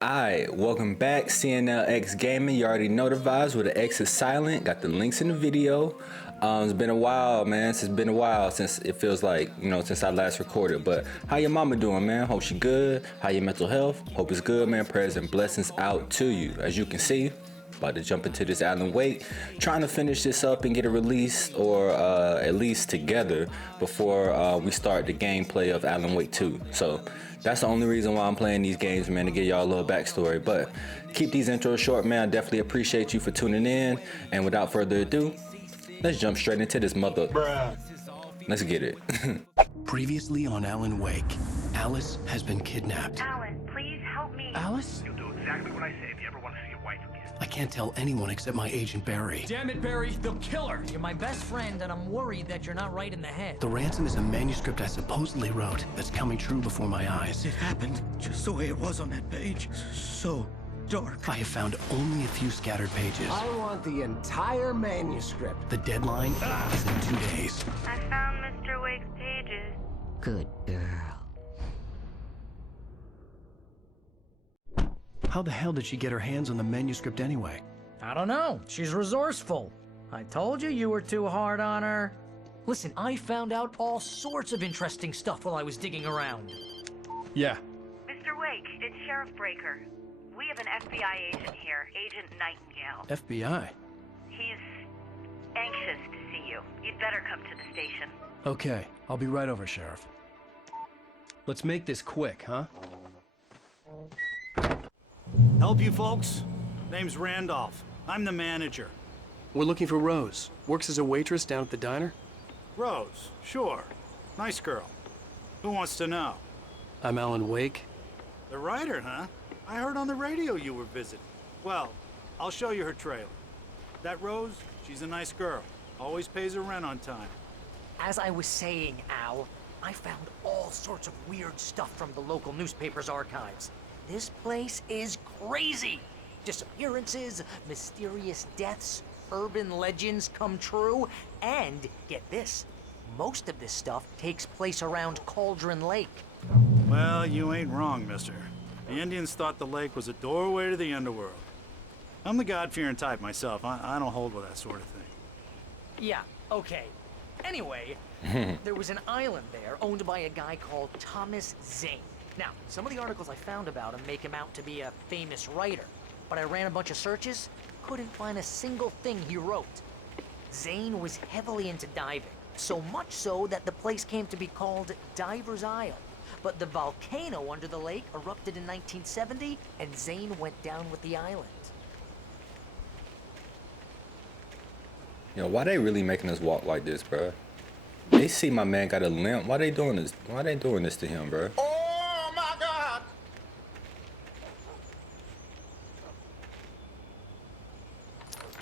Alright, welcome back, CNLX Gaming. You already know the vibes where the X is silent. Got the links in the video. It's been a while, man. It's been a while since it feels like, since I last recorded. But how your mama doing, man? Hope she good. How your mental health? Hope it's good, man. Prayers and blessings out to you. As you can see, about to jump into this Alan Wake, trying to finish this up and get it released or at least together before we start the gameplay of Alan Wake 2. So that's the only reason why I'm playing these games, man, to give y'all a little backstory. But keep these intros short, man. I definitely appreciate you for tuning in. And without further ado, let's jump straight into this mother. Bruh. Let's get it. Previously on Alan Wake, Alice has been kidnapped. Alan, please help me. Alice? You'll do exactly what I say if you ever want to see your wife again. I can't tell anyone except my agent Barry. Damn it, Barry, they'll kill her. You're my best friend, and I'm worried that you're not right in the head. The ransom is a manuscript I supposedly wrote that's coming true before my eyes. It happened just the way it was on that page. So dark. I have found only a few scattered pages. I want the entire manuscript. The deadline is in 2 days. I found Mr. Wake's pages. Good girl. How the hell did she get her hands on the manuscript anyway? I don't know. She's resourceful. I told you you were too hard on her. Listen, I found out all sorts of interesting stuff while I was digging around. Yeah. Mr. Wake, it's Sheriff Breaker. We have an FBI agent here, Agent Nightingale. FBI? He's anxious to see you. You'd better come to the station. Okay, I'll be right over, Sheriff. Let's make this quick, huh? Help you folks? Name's Randolph. I'm the manager. We're looking for Rose. Works as a waitress down at the diner. Rose, sure. Nice girl. Who wants to know? I'm Alan Wake. The writer, huh? I heard on the radio you were visiting. Well, I'll show you her trailer. That Rose, she's a nice girl. Always pays her rent on time. As I was saying, Al, I found all sorts of weird stuff from the local newspaper's archives. This place is crazy. Disappearances, mysterious deaths, urban legends come true, and get this, most of this stuff takes place around Cauldron Lake. Well, you ain't wrong, mister. The Indians thought the lake was a doorway to the underworld. I'm the God-fearing type myself. I don't hold with that sort of thing. Yeah, okay. Anyway, there was an island there owned by a guy called Thomas Zane. Now, some of the articles I found about him make him out to be a famous writer, but I ran a bunch of searches, couldn't find a single thing he wrote. Zane was heavily into diving, so much so that the place came to be called Diver's Isle. But the volcano under the lake erupted in 1970, and Zane went down with the island. Why they really making us walk like this, bro? They see my man got a limp. Why they doing this? Why they doing this to him, bro? Oh my God!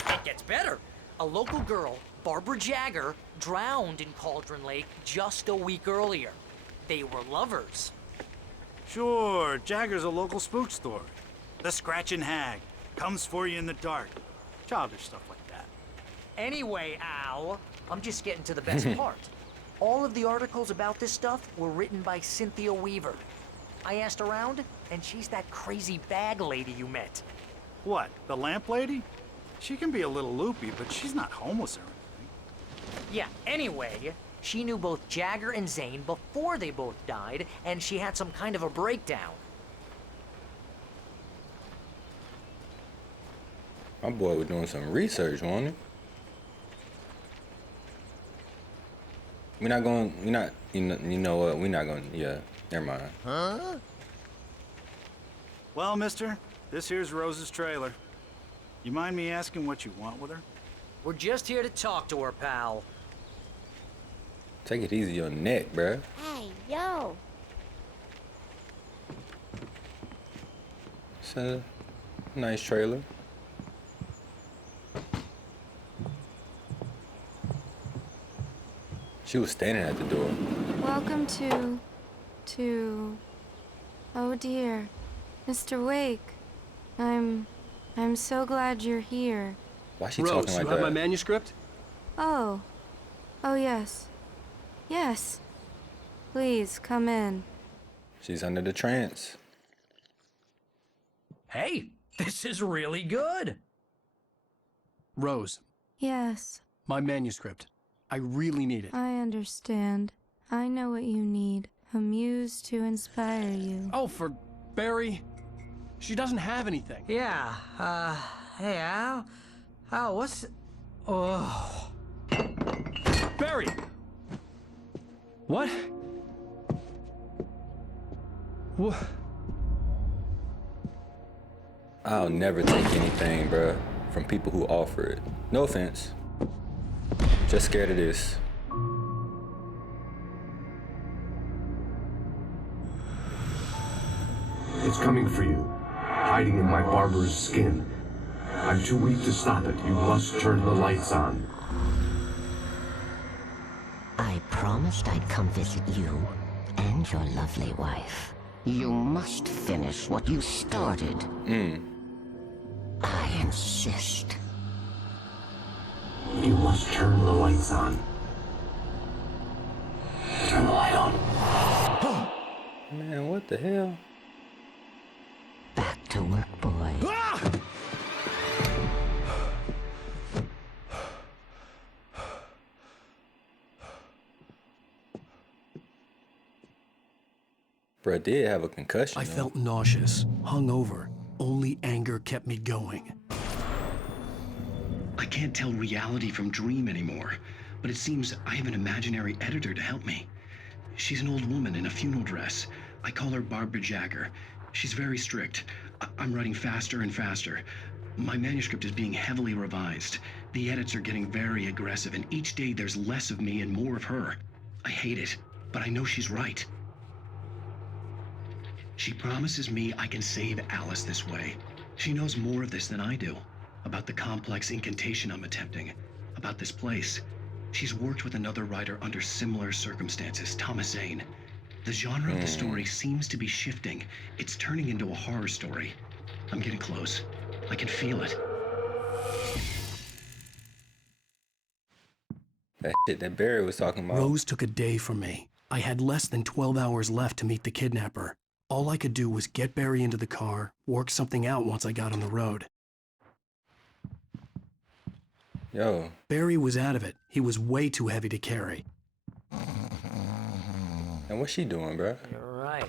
It gets better. A local girl, Barbara Jagger, drowned in Cauldron Lake just a week earlier. They were lovers. Sure, Jagger's a local spook story. The Scratching Hag comes for you in the dark. Childish stuff like that. Anyway, Al, I'm just getting to the best part. All of the articles about this stuff were written by Cynthia Weaver. I asked around, and she's that crazy bag lady you met. What, the lamp lady? She can be a little loopy, but she's not homeless or anything. Yeah, anyway, she knew both Jagger and Zane before they both died, and she had some kind of a breakdown. My boy was doing some research, wasn't he? You know what? We're not going, yeah, never mind. Huh? Well, mister, this here's Rose's trailer. You mind me asking what you want with her? We're just here to talk to her, pal. Take it easy on the neck, bruh. Hey, yo. It's a nice trailer. She was standing at the door. Welcome to... Oh dear. Mr. Wake. I'm so glad you're here. Why is she Rose, talking like you have that? my manuscript? Oh. Oh, yes. Yes. Please, come in. She's under the trance. Hey, this is really good. Rose, Yes, my manuscript. I really need it. I understand. I know what you need. A muse to inspire you. Oh, for Barry. She doesn't have anything. Yeah, hey, Al, what's... Oh... Barry! What? What? I'll never take anything, bruh, from people who offer it. No offense. Just scared of this. It's coming for you, hiding in my barber's skin. I'm too weak to stop it. You must turn the lights on. I promised I'd come visit you and your lovely wife. You must finish what you started. I insist. You must turn the lights on. Turn the light on. Man, what the hell? Back to work, boy. Bruh did have a concussion. I though. felt nauseous, hungover. Only anger kept me going. I can't tell reality from dream anymore, but it seems I have an imaginary editor to help me. She's an old woman in a funeral dress. I call her Barbara Jagger. She's very strict. I'm writing faster and faster. My manuscript is being heavily revised. The edits are getting very aggressive, and each day there's less of me and more of her. I hate it, but I know she's right. She promises me I can save Alice this way. She knows more of this than I do. About the complex incantation I'm attempting. About this place. She's worked with another writer under similar circumstances, Thomas Zane. The genre of the story seems to be shifting. It's turning into a horror story. I'm getting close. I can feel it. That shit that Barry was talking about. Rose took a day from me. I had less than 12 hours left to meet the kidnapper. All I could do was get Barry into the car, work something out once I got on the road. Yo. Barry was out of it. He was way too heavy to carry. And what's she doing, bruh? You're right.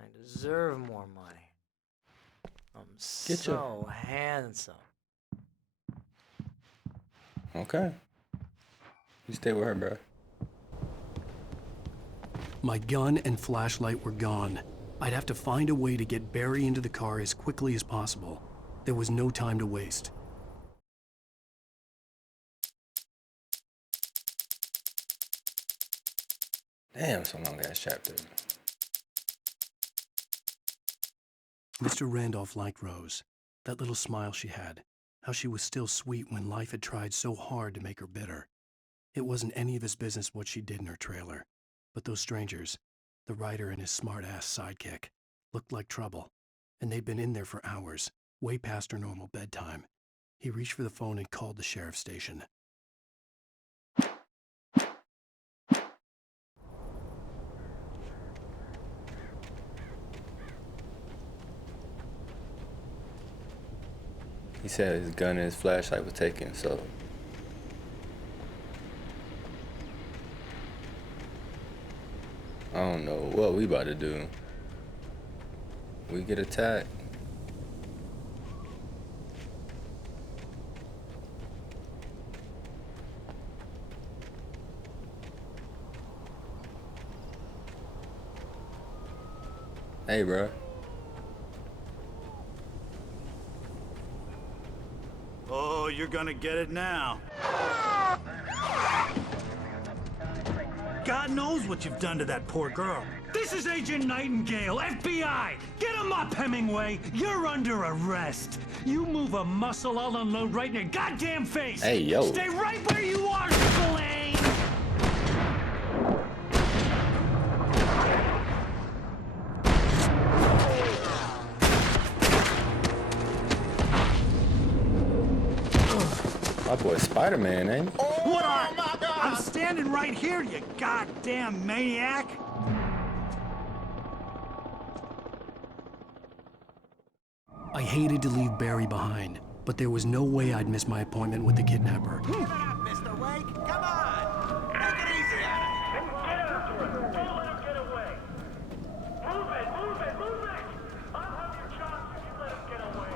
I deserve more money. I'm Get so handsome. Okay. You stay with her, bruh. My gun and flashlight were gone. I'd have to find a way to get Barry into the car as quickly as possible. There was no time to waste. Damn, it's a long ass chapter. Mr. Randolph liked Rose. That little smile she had. How she was still sweet when life had tried so hard to make her bitter. It wasn't any of his business what she did in her trailer. But those strangers, the writer and his smart-ass sidekick, looked like trouble. And they'd been in there for hours, way past her normal bedtime. He reached for the phone and called the sheriff's station. He said his gun and his flashlight was taken, so. I don't know what we about to do. We get attacked. Hey, bro. Oh, you're gonna get it now. God knows what you've done to that poor girl. This is Agent Nightingale, FBI! Get him up, Hemingway! You're under arrest! You move a muscle, I'll unload right in your goddamn face! Hey, yo. Stay right where you are, Spillane! My boy Spider-Man, ain't he? What are? I'm standing right here, you goddamn maniac! I hated to leave Barry behind, but there was no way I'd miss my appointment with the kidnapper. Give it up, Mr. Wake! Come on! Make it easy on him! Get after him! Don't let him get away! Move it! Move it! Move it! I'll have your chance if you let him get away!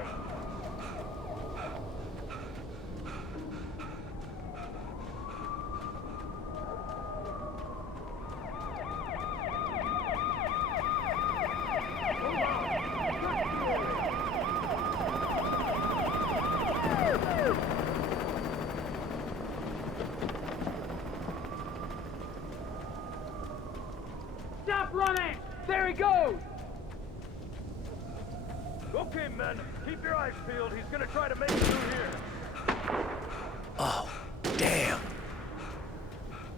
Stop running! There he goes! Okay, men, keep your eyes peeled. He's gonna try to make it through here. Oh, damn.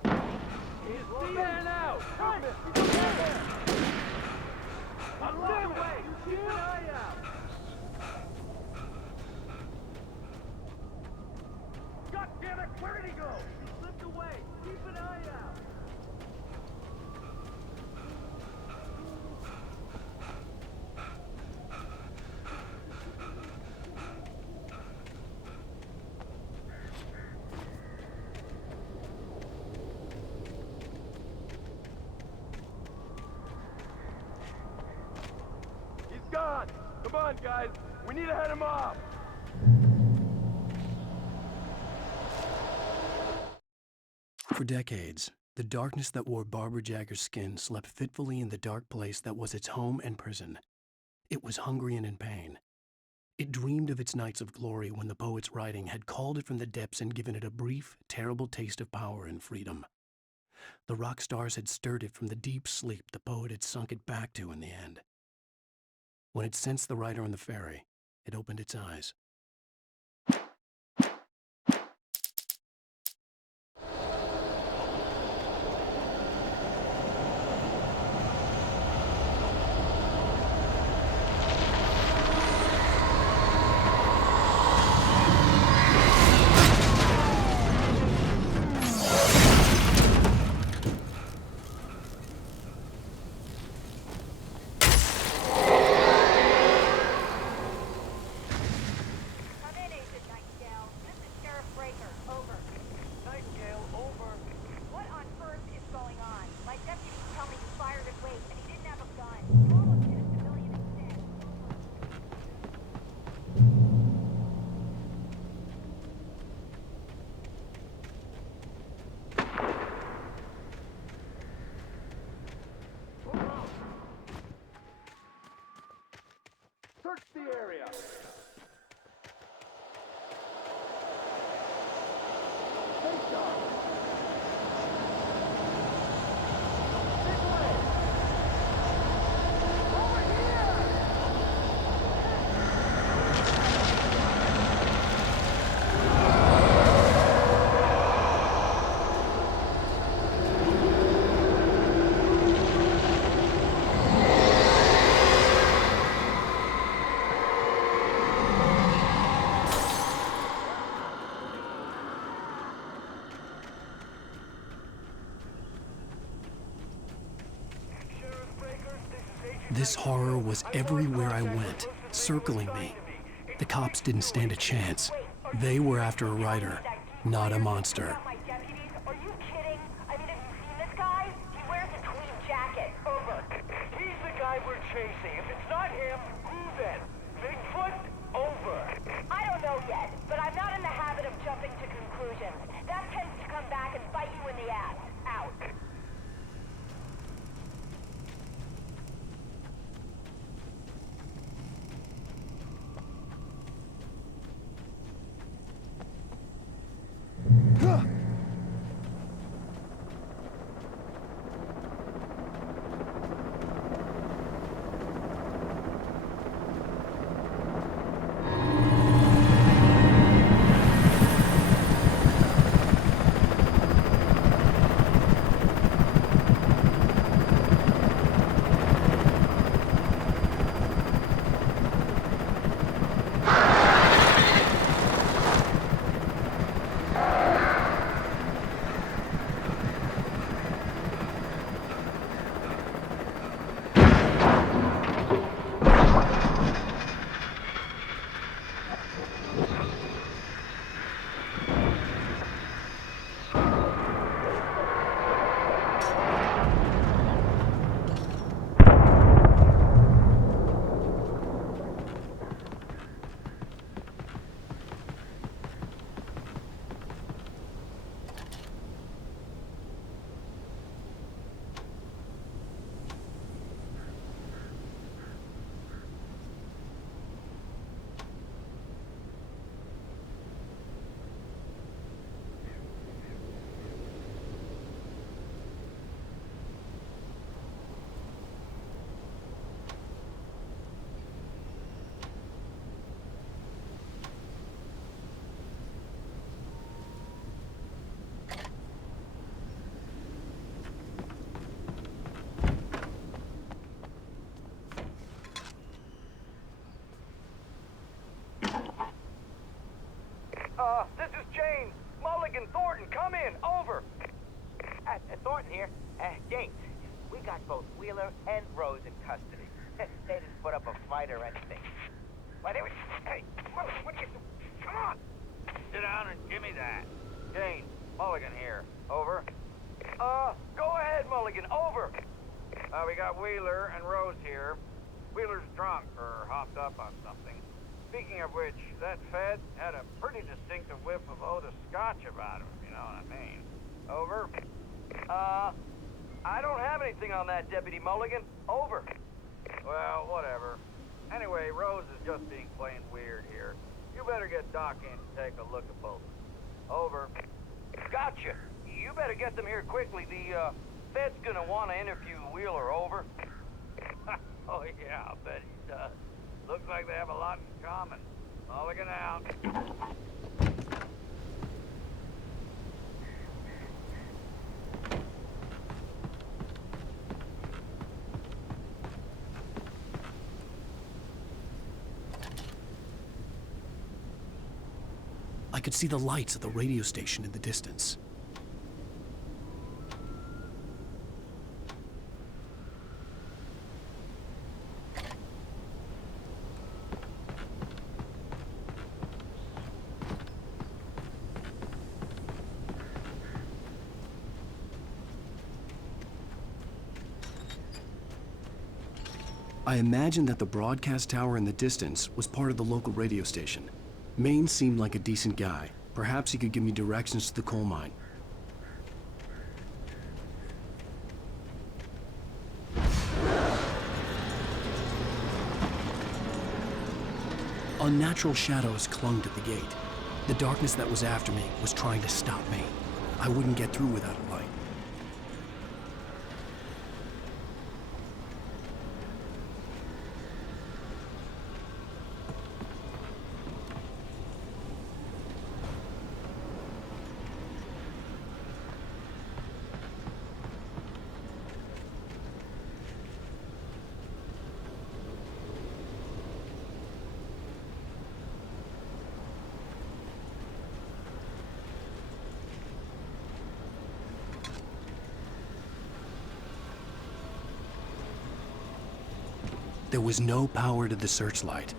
He's man out! He's there! I'm this way! Keep an eye out! God damn it! Where did he go? He slipped away! Keep an eye out! He's gone! Come on, guys! We need to head him off! For decades, the darkness that wore Barbara Jagger's skin slept fitfully in the dark place that was its home and prison. It was hungry and in pain. It dreamed of its nights of glory when the poet's writing had called it from the depths and given it a brief, terrible taste of power and freedom. The rock stars had stirred it from the deep sleep the poet had sunk it back to in the end. When it sensed the writer on the ferry, it opened its eyes. Search the area! Take off! This way! Over here! This horror was everywhere I went, circling me. The cops didn't stand a chance. They were after a writer, not a monster. Are you kidding? I mean, have you seen this guy? He wears a tweed jacket. Over. He's the guy we're chasing. If it's not him, who then? Bigfoot? Over. I don't know yet, but I'm not in the habit of jumping to conclusions. That tends to come back and bite you in the ass. Out. in. Over. Thornton here. James, we got both Wheeler and Rose in custody. They didn't put up a fight or anything. Why, they were... Hey, what are you doing? Come on. Sit down and give me that. James, Mulligan here. Over. Go ahead, Mulligan. Over. We got Wheeler and Rose here. Wheeler's drunk or hopped up on something. Speaking of which, that Fed had a pretty distinctive whiff of Oda Scotch about him, you know what I mean. Over. I don't have anything on that, Deputy Mulligan. Over. Well, whatever. Anyway, Rose is just being plain weird here. You better get Doc in to take a look at both. Over. Gotcha. You better get them here quickly. The, Fed's gonna want to interview Wheeler. Over. Oh, yeah, I'll bet he does. Looks like they have a lot in common. Mulligan out. I could see the lights of the radio station in the distance. I imagined that the broadcast tower in the distance was part of the local radio station. Maine seemed like a decent guy. Perhaps he could give me directions to the coal mine. Unnatural shadows clung to the gate. The darkness that was after me was trying to stop me. I wouldn't get through without a light. There was no power to the searchlight.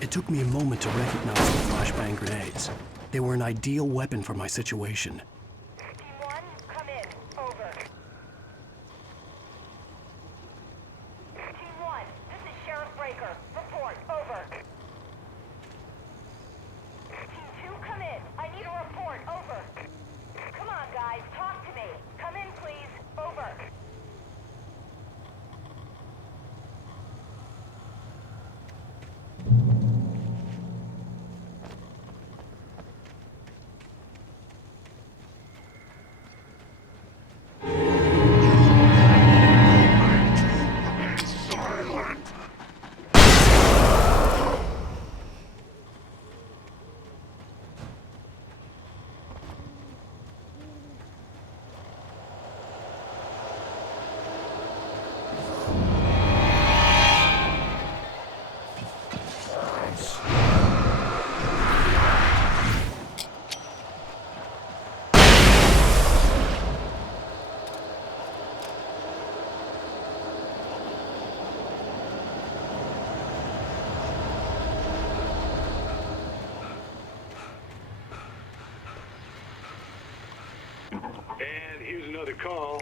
It took me a moment to recognize the flashbang grenades. They were an ideal weapon for my situation. Team 1, come in. Over. Team 1, this is Sheriff Breaker. Report. Over. another call.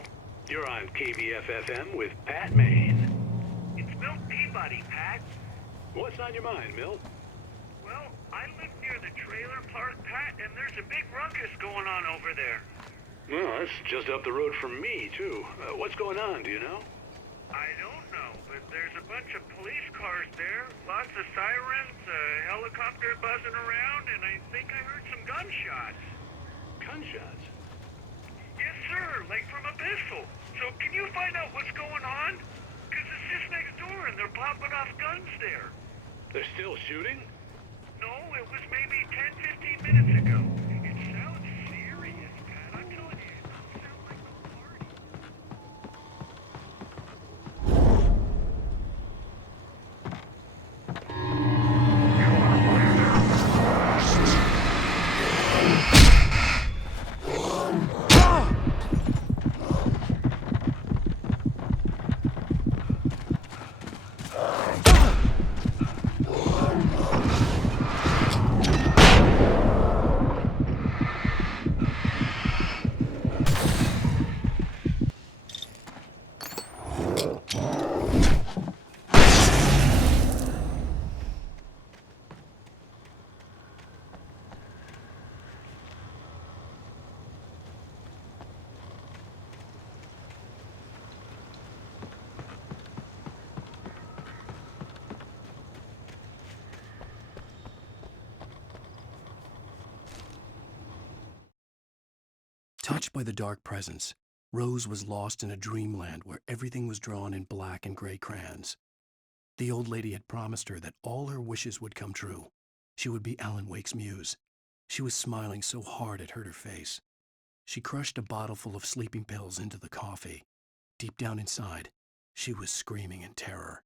You're on KBF-FM with Pat Maine. It's Milt Peabody, Pat. What's on your mind, Milt? Well, I live near the trailer park, Pat, and there's a big ruckus going on over there. Well, that's just up the road from me, too. What's going on, do you know? I don't know, but there's a bunch of police cars there, lots of sirens, a helicopter buzzing around, and I think I heard some gunshots. Gunshots? Yes, sir, like from a pistol. So can you find out what's going on? Because it's just next door and they're popping off guns there. They're still shooting? No, it was maybe 10, 15 minutes ago. It sounds serious, Pat. I'm telling you, it doesn't sound like no party. Touched by the dark presence, Rose was lost in a dreamland where everything was drawn in black and gray crayons. The old lady had promised her that all her wishes would come true. She would be Alan Wake's muse. She was smiling so hard it hurt her face. She crushed a bottle full of sleeping pills into the coffee. Deep down inside, she was screaming in terror.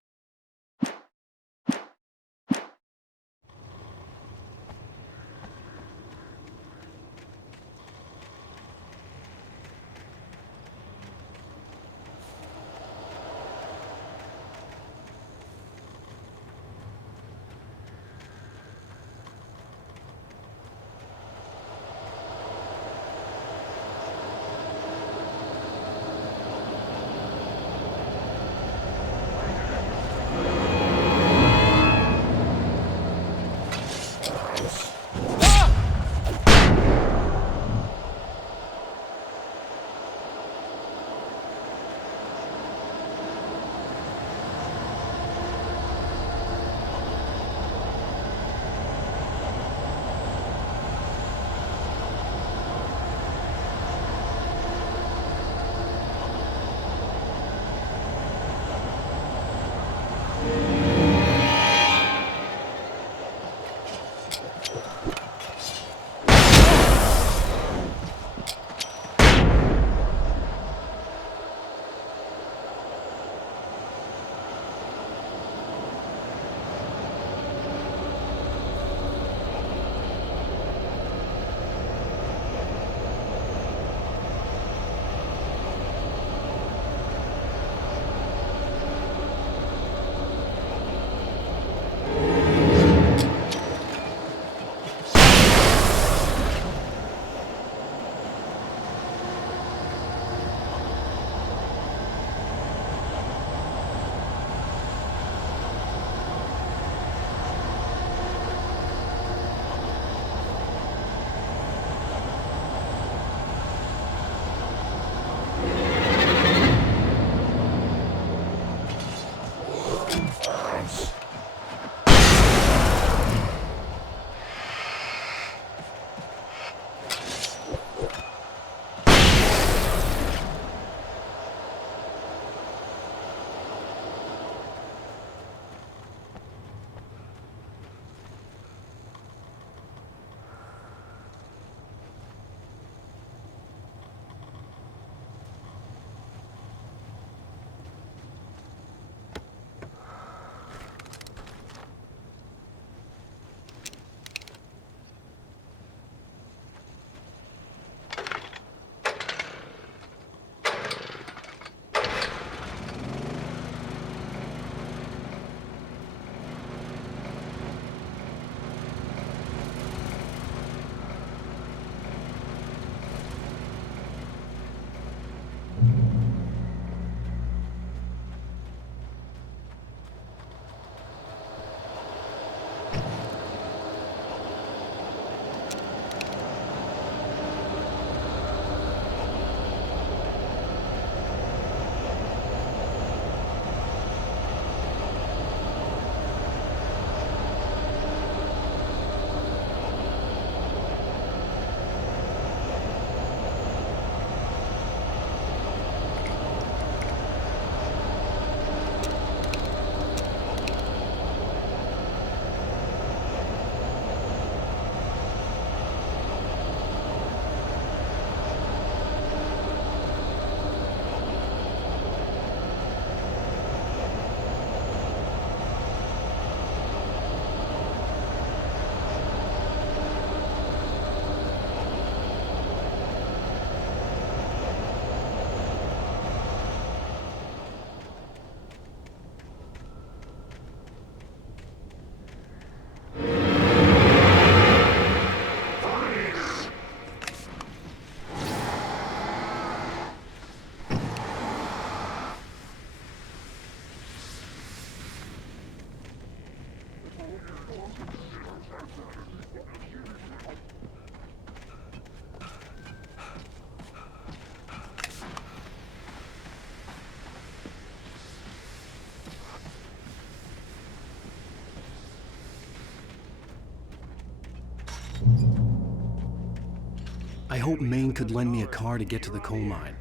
I hoped Maine could lend me a car to get to the coal mine.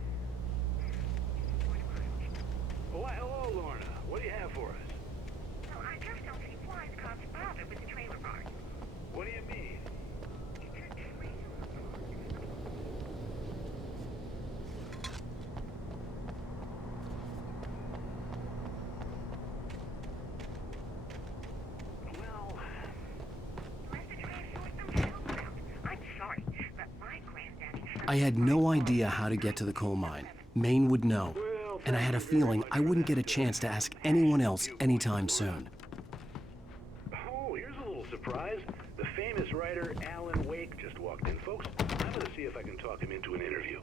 Why, hello, Lorna. What do you have for us? Well, I just don't see why the cops bother with the trailer park. What do you mean? It's a trailer Well, I'm sorry, but my granddaddy... I had no idea how to get to the coal mine. Maine would know, and I had a feeling I wouldn't get a chance to ask anyone else anytime soon. oh, here's a little surprise. The famous writer Alan Wake just walked in, folks. I'm gonna see if I can talk him into an interview.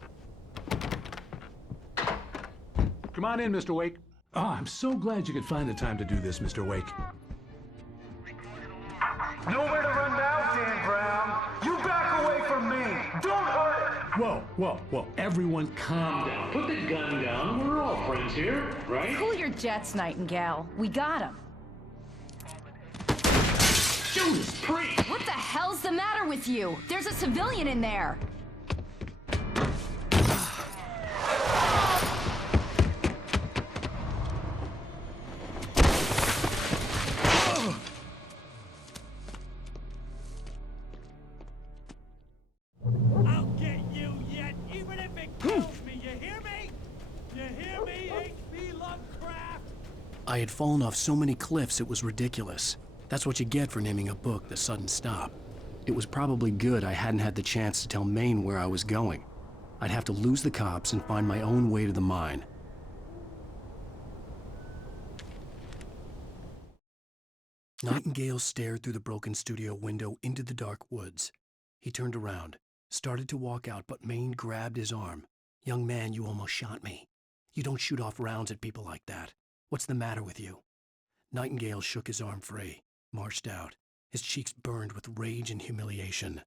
Come on in, Mr. Wake. Oh, I'm so glad you could find the time to do this, Mr. Wake. Nowhere to run now, Dan Brown. You back away from me. Don't hurt it. Whoa. Everyone calm down. Put the gun down. We're all friends here, right? Cool your jets, Nightingale. We got him. Judas Priest! What the hell's the matter with you? There's a civilian in there. I'll get you yet, even if it kills me. You hear me? You hear me, H.P. Lovecraft? I had fallen off so many cliffs it was ridiculous. That's what you get for naming a book The Sudden Stop. It was probably good I hadn't had the chance to tell Maine where I was going. I'd have to lose the cops and find my own way to the mine. Nightingale stared through the broken studio window into the dark woods. He turned around, started to walk out, but Maine grabbed his arm. "Young man, you almost shot me. You don't shoot off rounds at people like that. What's the matter with you?" Nightingale shook his arm free, marched out. His cheeks burned with rage and humiliation.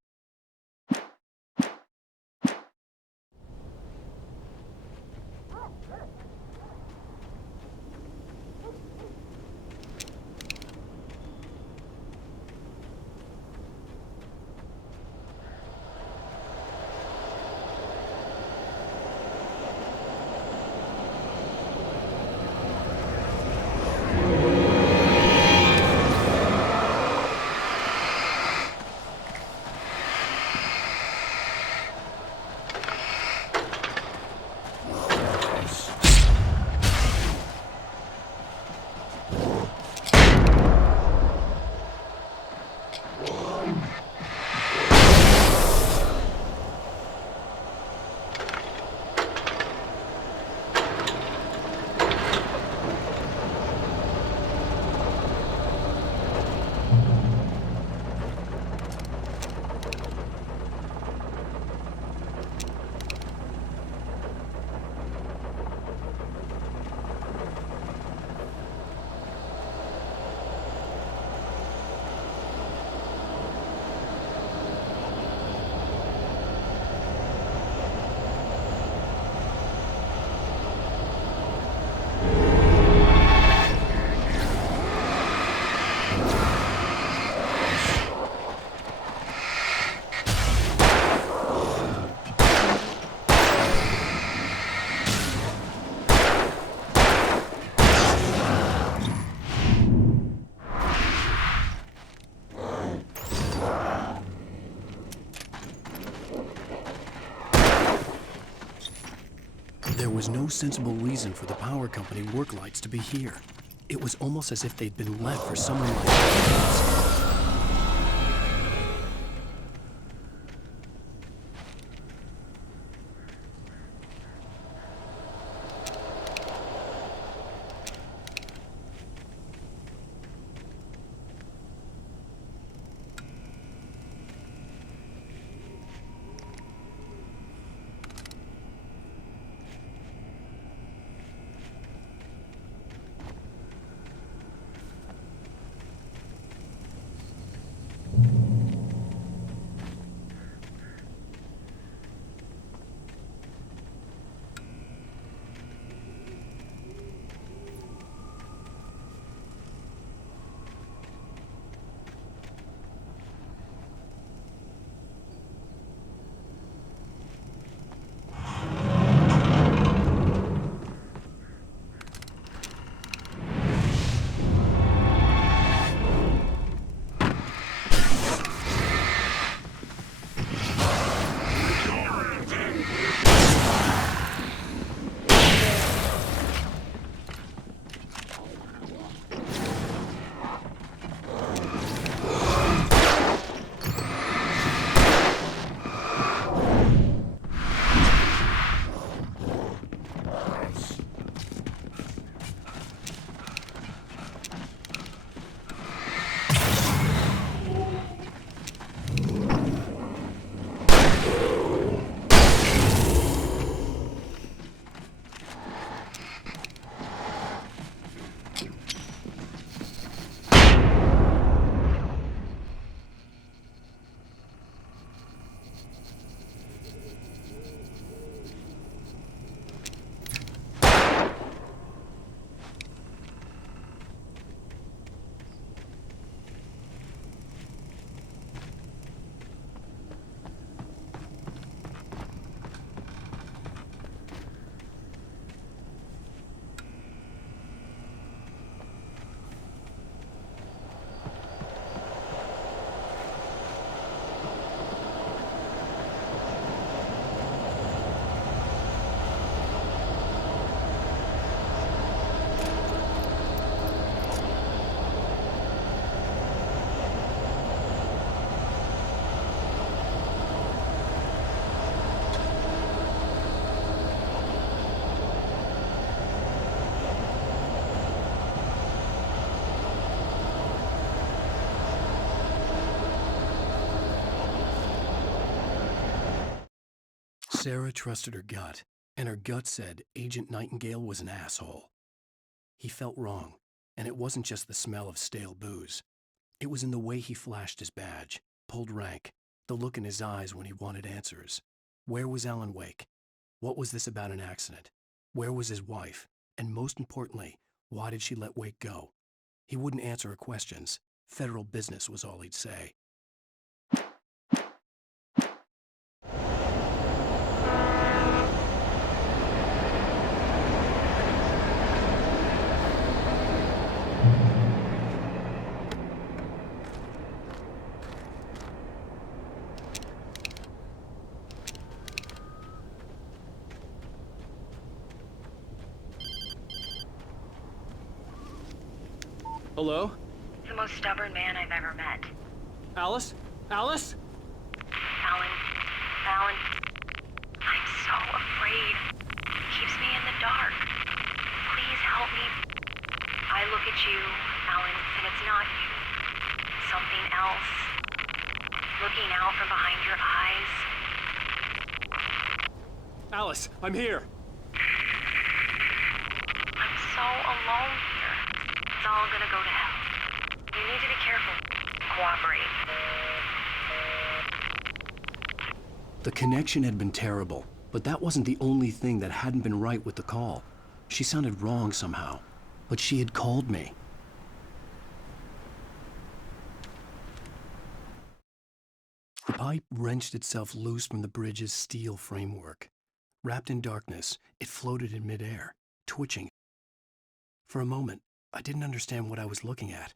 There was no sensible reason for the power company work lights to be here. It was almost as if they'd been left for someone like us. Sarah trusted her gut, and her gut said Agent Nightingale was an asshole. He felt wrong, and it wasn't just the smell of stale booze. It was in the way he flashed his badge, pulled rank, the look in his eyes when he wanted answers. Where was Alan Wake? What was this about an accident? Where was his wife? And most importantly, why did she let Wake go? He wouldn't answer her questions. Federal business was all he'd say. Hello? The most stubborn man I've ever met. Alice? Alice? Alan. Alan. I'm so afraid. He keeps me in the dark. Please help me. I look at you, Alan, and it's not you. Something else. Looking out from behind your eyes. Alice, I'm here. I'm so alone here. It's all gonna go to hell. You need to be careful. Cooperate. The connection had been terrible, but that wasn't the only thing that hadn't been right with the call. She sounded wrong somehow, but she had called me. The pipe wrenched itself loose from the bridge's steel framework. Wrapped in darkness, it floated in midair, twitching. For a moment, I didn't understand what I was looking at.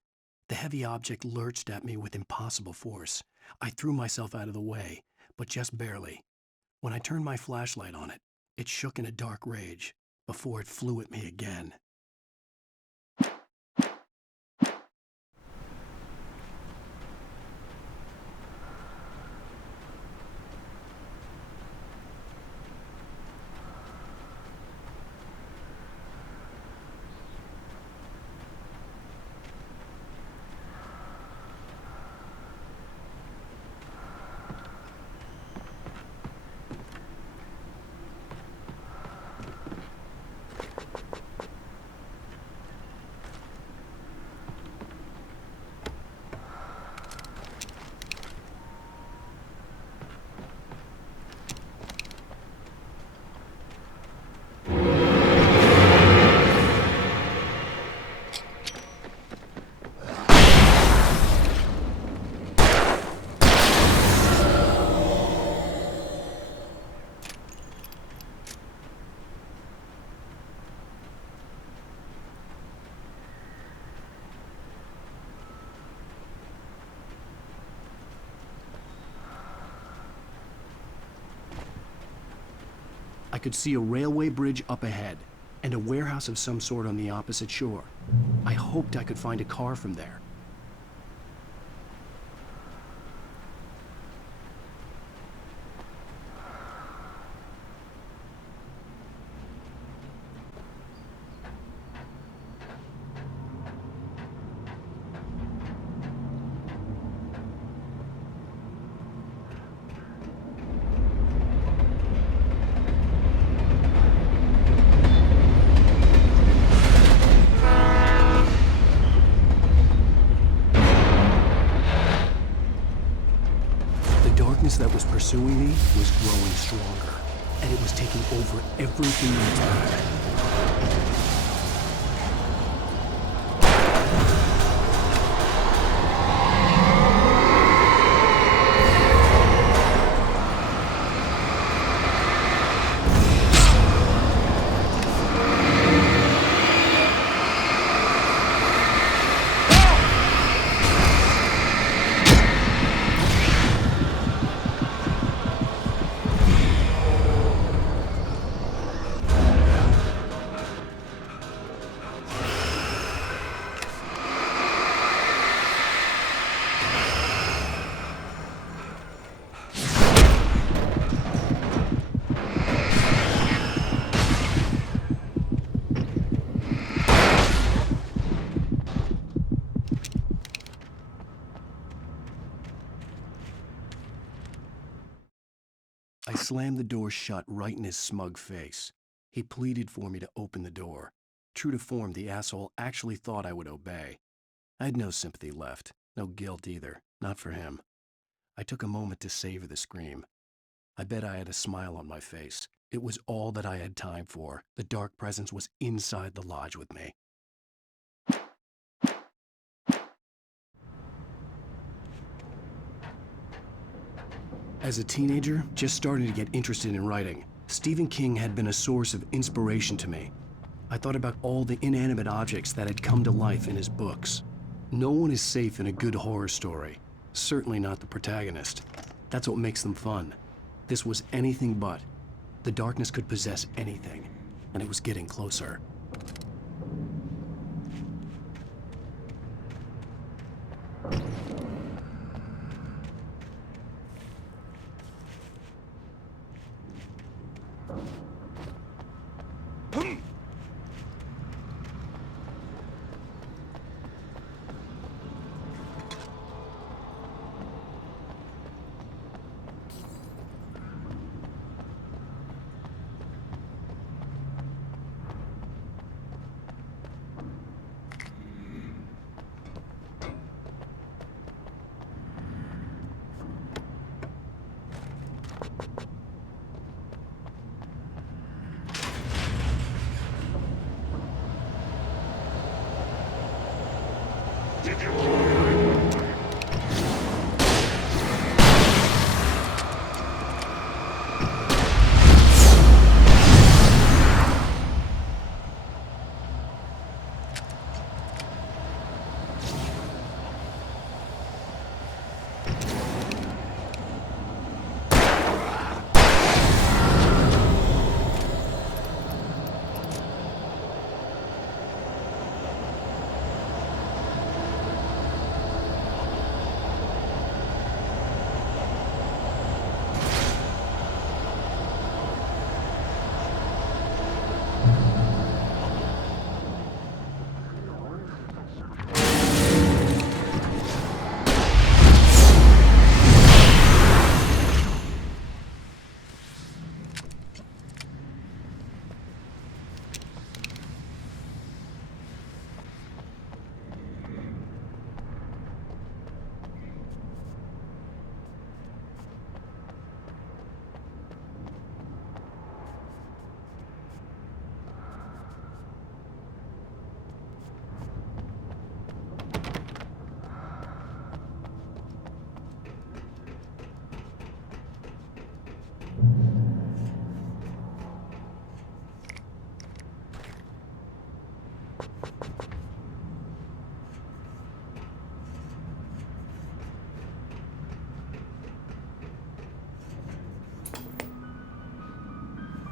The heavy object lurched at me with impossible force. I threw myself out of the way, but just barely. When I turned my flashlight on it, it shook in a dark rage before it flew at me again. I could see a railway bridge up ahead, and a warehouse of some sort on the opposite shore. I hoped I could find a car from there. That was pursuing me was growing stronger, and it was taking over everything in its path. I slammed the door shut right in his smug face. He pleaded for me to open the door. True to form, the asshole actually thought I would obey. I had no sympathy left, no guilt either, not for him. I took a moment to savor the scream. I bet I had a smile on my face. It was all that I had time for. The dark presence was inside the lodge with me. As a teenager, just starting to get interested in writing, Stephen King had been a source of inspiration to me. I thought about all the inanimate objects that had come to life in his books. No one is safe in a good horror story. Certainly not the protagonist. That's what makes them fun. This was anything but. The darkness could possess anything, and it was getting closer.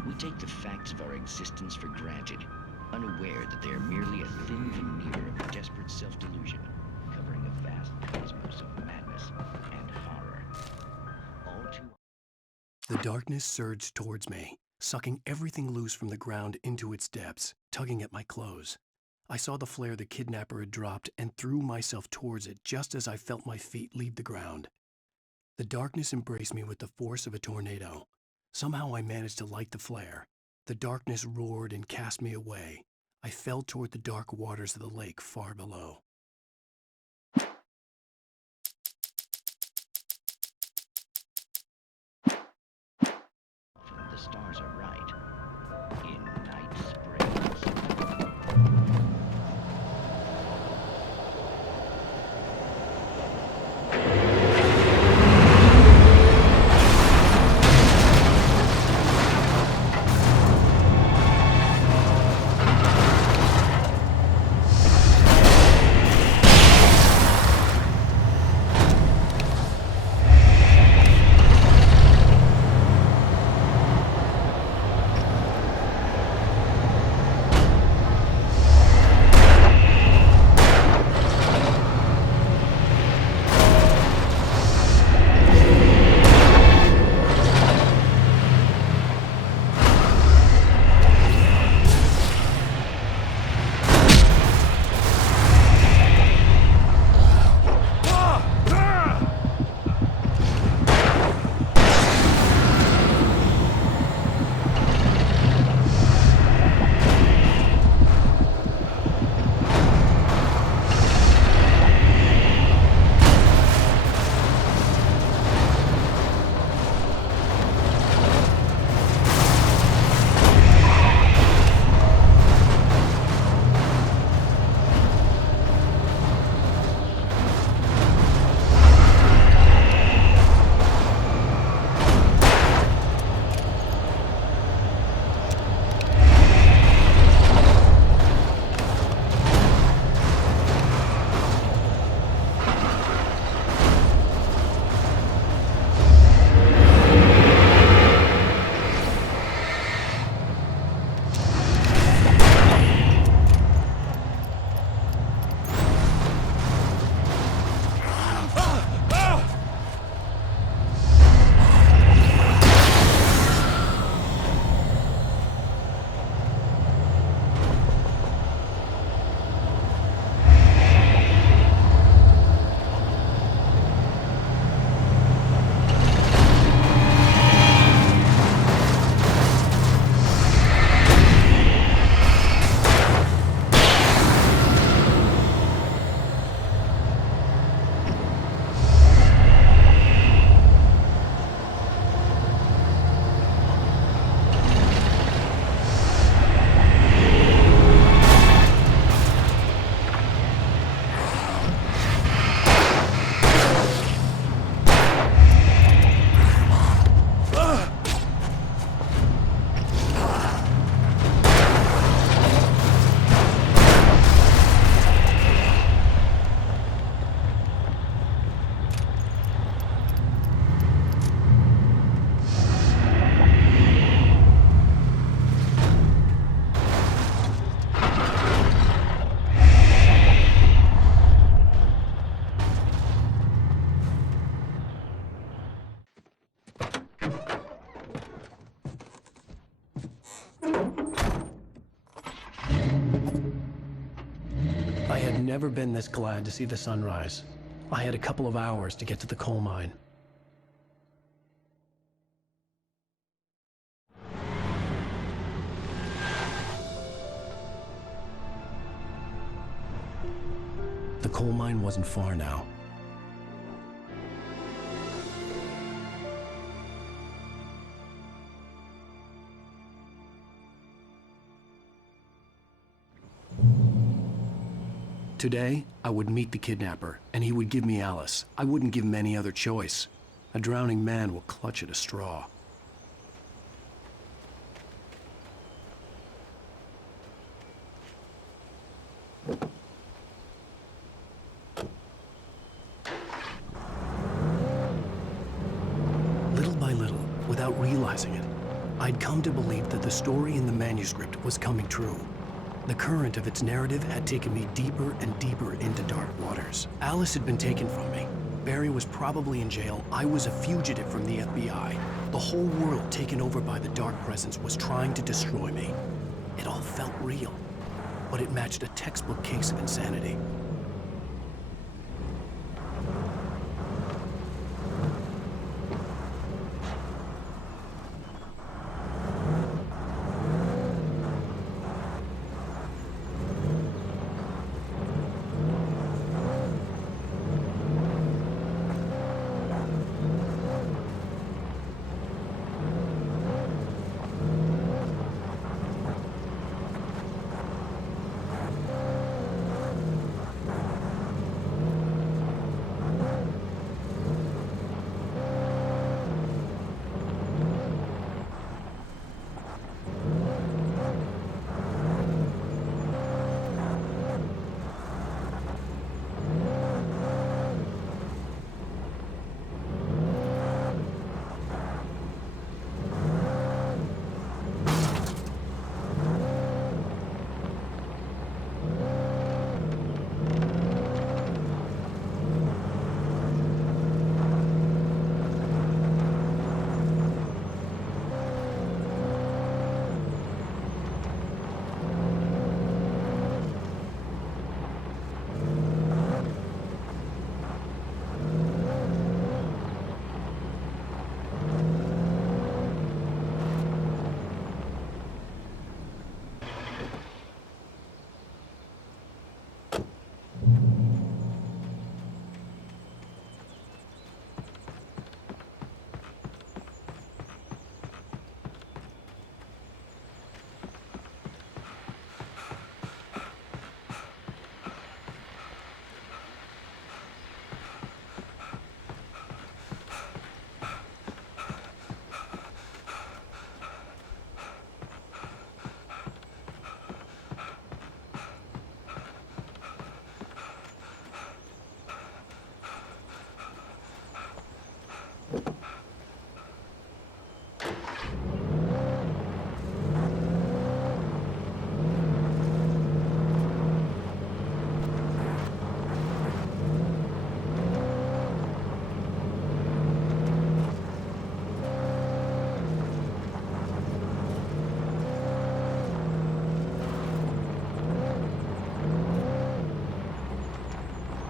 We take the facts of our existence for granted, unaware that they are merely a thin veneer of desperate self-delusion, covering a vast cosmos of madness and horror. All too... The darkness surged towards me, sucking everything loose from the ground into its depths, tugging at my clothes. I saw the flare the kidnapper had dropped and threw myself towards it just as I felt my feet leave the ground. The darkness embraced me with the force of a tornado. Somehow I managed to light the flare. The darkness roared and cast me away. I fell toward the dark waters of the lake far below. The stars are right. In night springs. never been this glad to see the sunrise. I had a couple of hours to get to the coal mine. The coal mine wasn't far now. Today, I would meet the kidnapper, and he would give me Alice. I wouldn't give him any other choice. A drowning man will clutch at a straw. Little by little, without realizing it, I'd come to believe that the story in the manuscript was coming true. The current of its narrative had taken me deeper and deeper into dark waters. Alice had been taken from me. Barry was probably in jail. I was a fugitive from the FBI. The whole world taken over by the dark presence was trying to destroy me. It all felt real, but it matched a textbook case of insanity.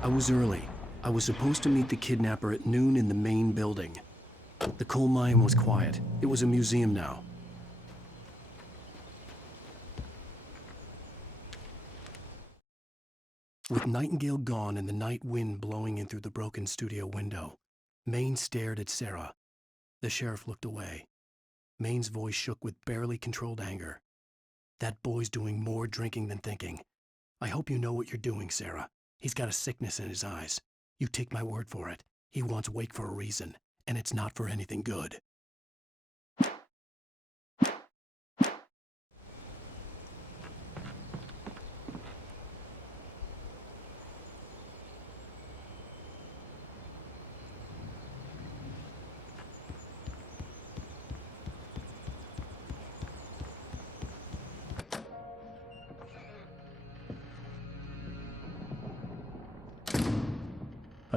I was early. I was supposed to meet the kidnapper at noon in the main building. The coal mine was quiet. It was a museum now. With Nightingale gone and the night wind blowing in through the broken studio window, Maine stared at Sarah. The sheriff looked away. Maine's voice shook with barely controlled anger. That boy's doing more drinking than thinking. I hope you know what you're doing, Sarah. He's got a sickness in his eyes. You take my word for it. He wants Wake for a reason, and it's not for anything good.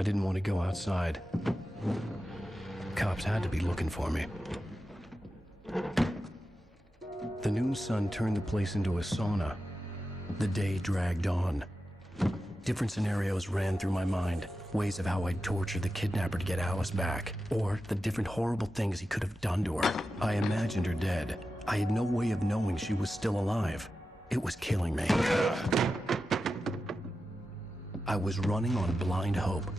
I didn't want to go outside. Cops had to be looking for me. The noon sun turned the place into a sauna. The day dragged on. Different scenarios ran through my mind. Ways of how I'd torture the kidnapper to get Alice back. Or the different horrible things he could have done to her. I imagined her dead. I had no way of knowing she was still alive. It was killing me. I was running on blind hope.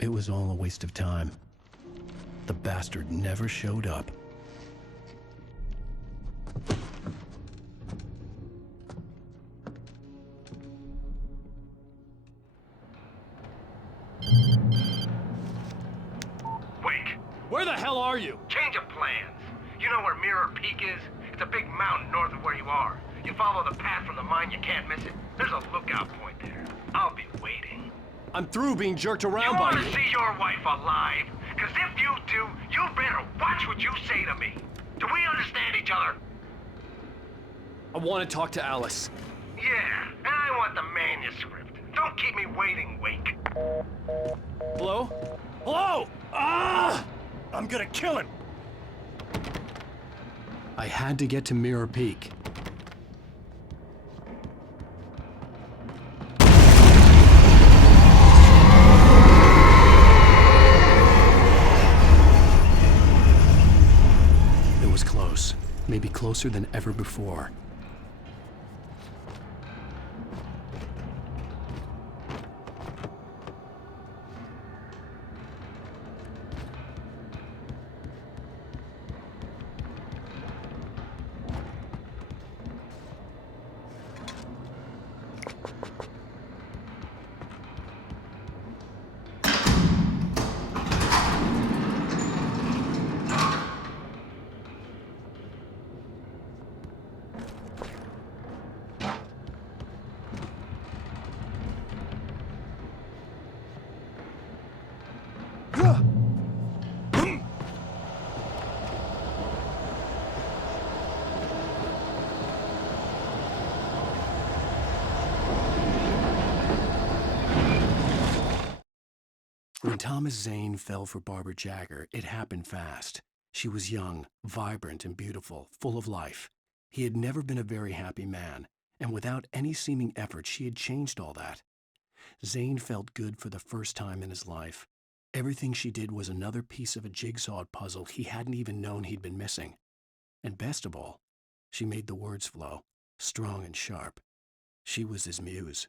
It was all a waste of time. The bastard never showed up. Wake, Where the hell are you? change of plans. You know where Mirror Peak is? It's a big mountain north of where you are. You follow the path from the mine, you can't miss it. There's a lookout point there. I'll be waiting. I'm through being jerked You around by want you. to see your wife alive? Because if you do, you better watch what you say to me. Do we understand each other? I want to talk to Alice. Yeah, and I want the manuscript. Don't keep me waiting, Wake. Hello? Hello? Ah! I'm gonna kill him. I had to get to Mirror Peak. It was close, maybe closer than ever before. When Thomas Zane fell for Barbara Jagger, it happened fast. She was young, vibrant, and beautiful, full of life. He had never been a very happy man, and without any seeming effort, she had changed all that. Zane felt good for the first time in his life. Everything she did was another piece of a jigsaw puzzle he hadn't even known he'd been missing. And best of all, she made the words flow, strong and sharp. She was his muse.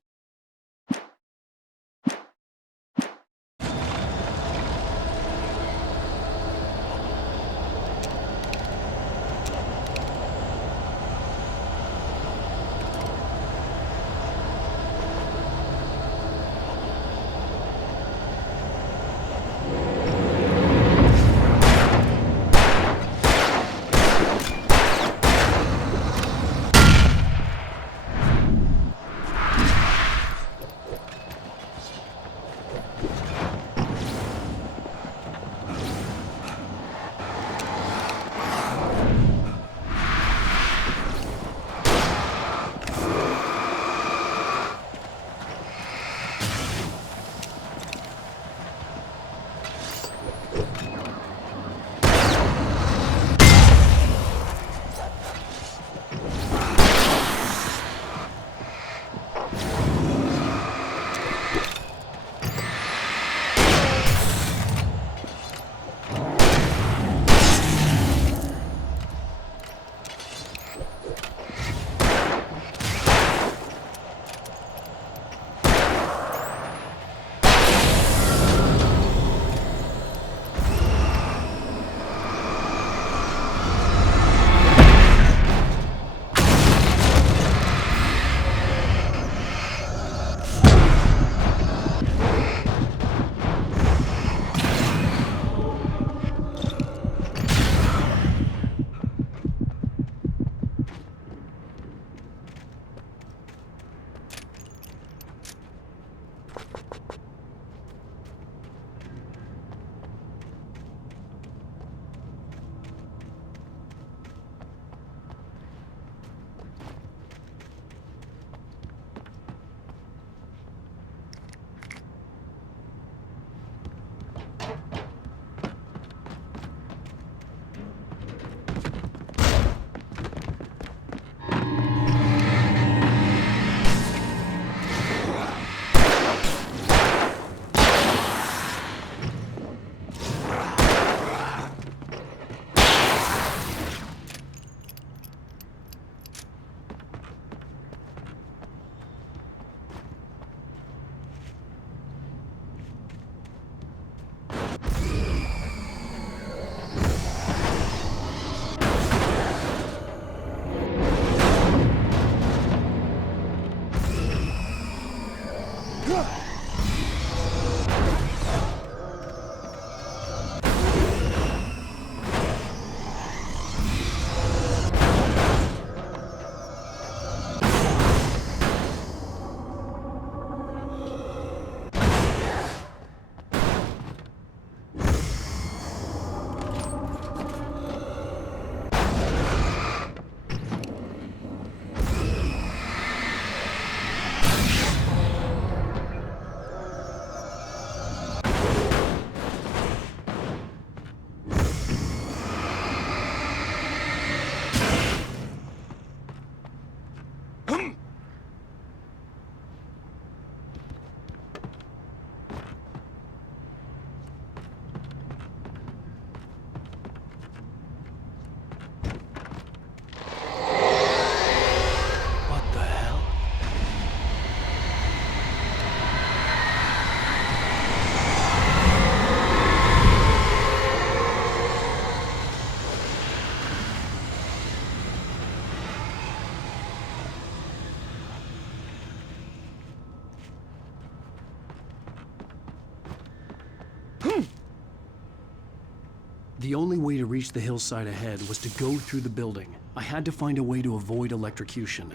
The only way to reach the hillside ahead was to go through the building. I had to find a way to avoid electrocution.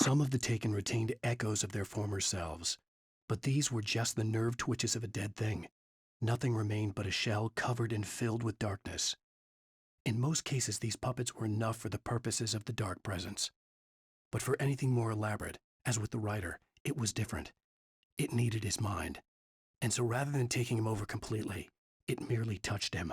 Some of the taken retained echoes of their former selves, but these were just the nerve twitches of a dead thing. Nothing remained but a shell covered and filled with darkness. In most cases, these puppets were enough for the purposes of the dark presence. But for anything more elaborate, as with the writer, it was different. It needed his mind. And so rather than taking him over completely, it merely touched him.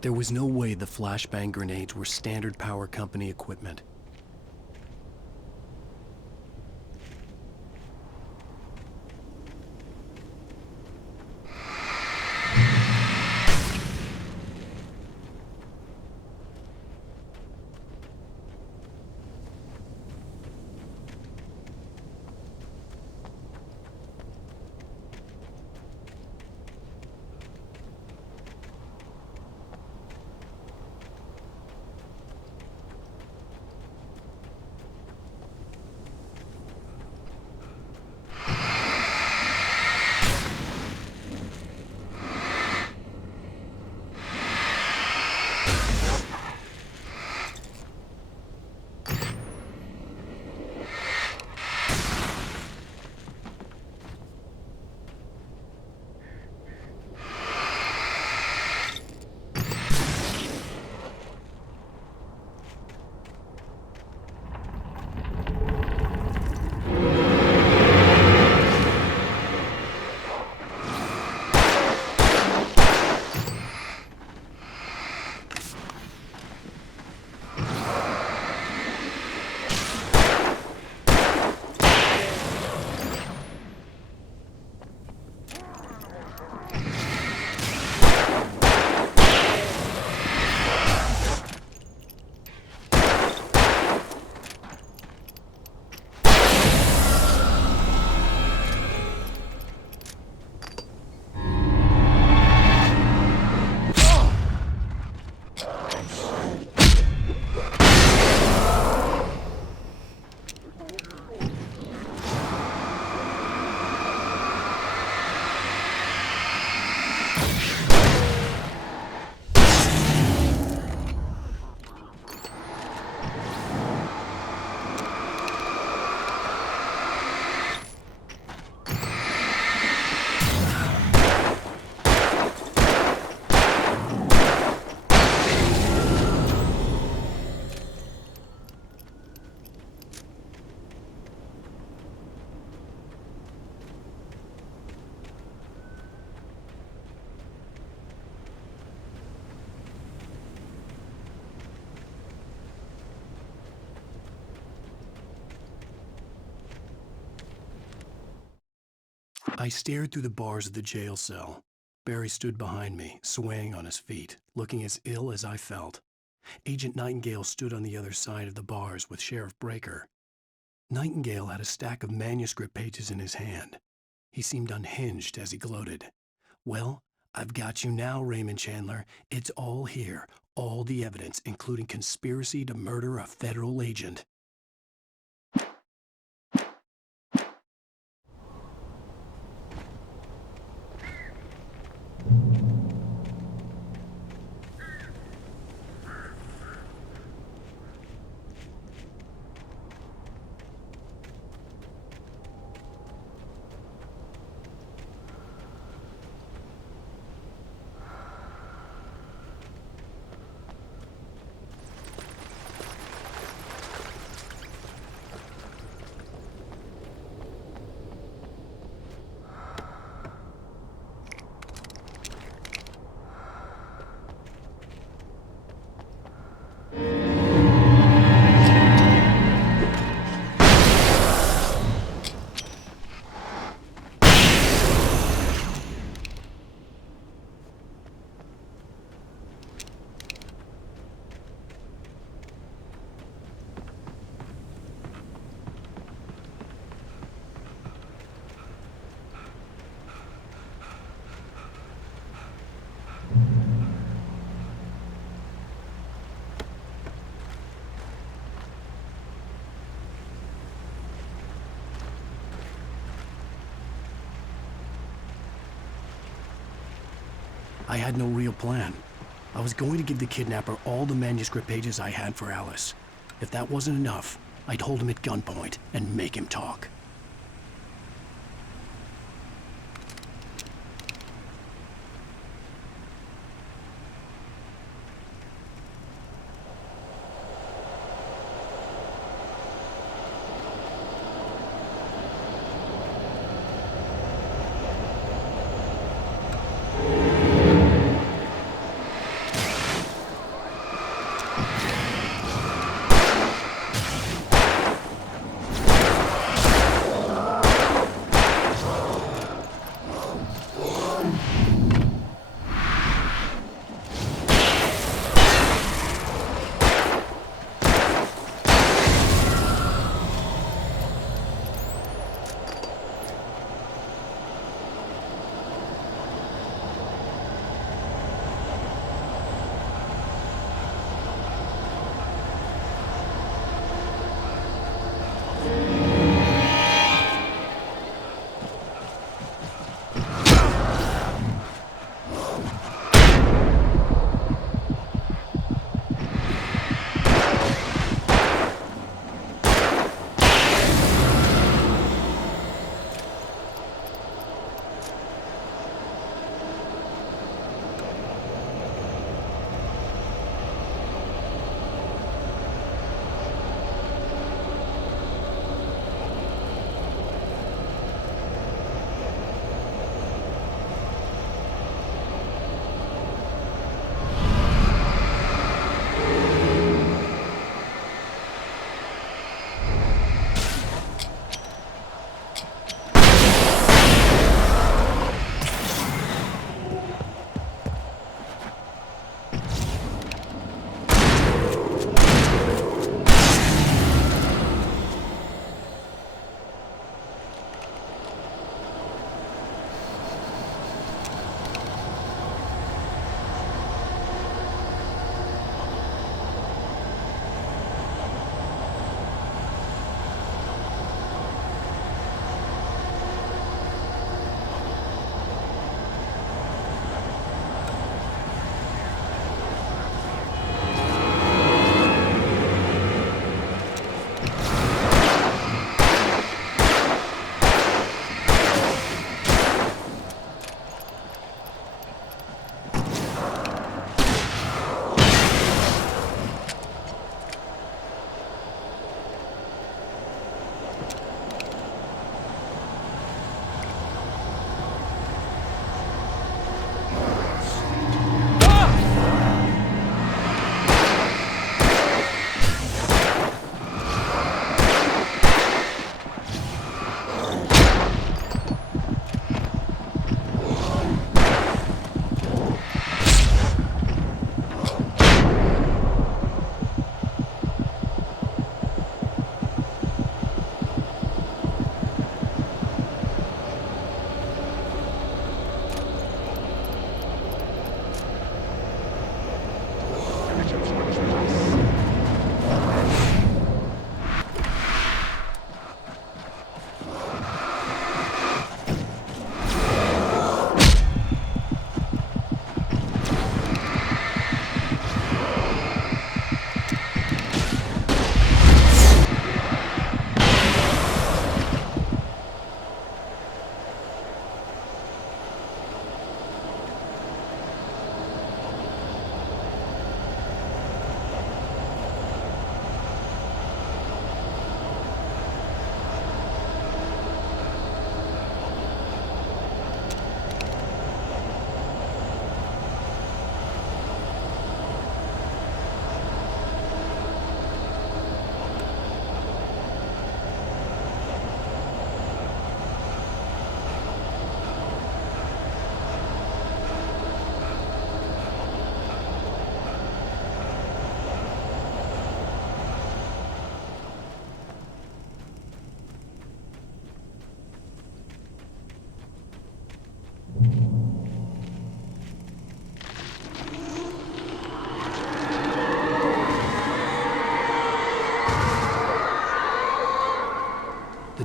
There was no way the flashbang grenades were standard power company equipment. I stared through the bars of the jail cell. Barry stood behind me, swaying on his feet, looking as ill as I felt. Agent Nightingale stood on the other side of the bars with Sheriff Breaker. Nightingale had a stack of manuscript pages in his hand. He seemed unhinged as he gloated. "Well, I've got you now, Raymond Chandler. It's all here. All the evidence, including conspiracy to murder a federal agent." I had no real plan. I was going to give the kidnapper all the manuscript pages I had for Alice. If that wasn't enough, I'd hold him at gunpoint and make him talk.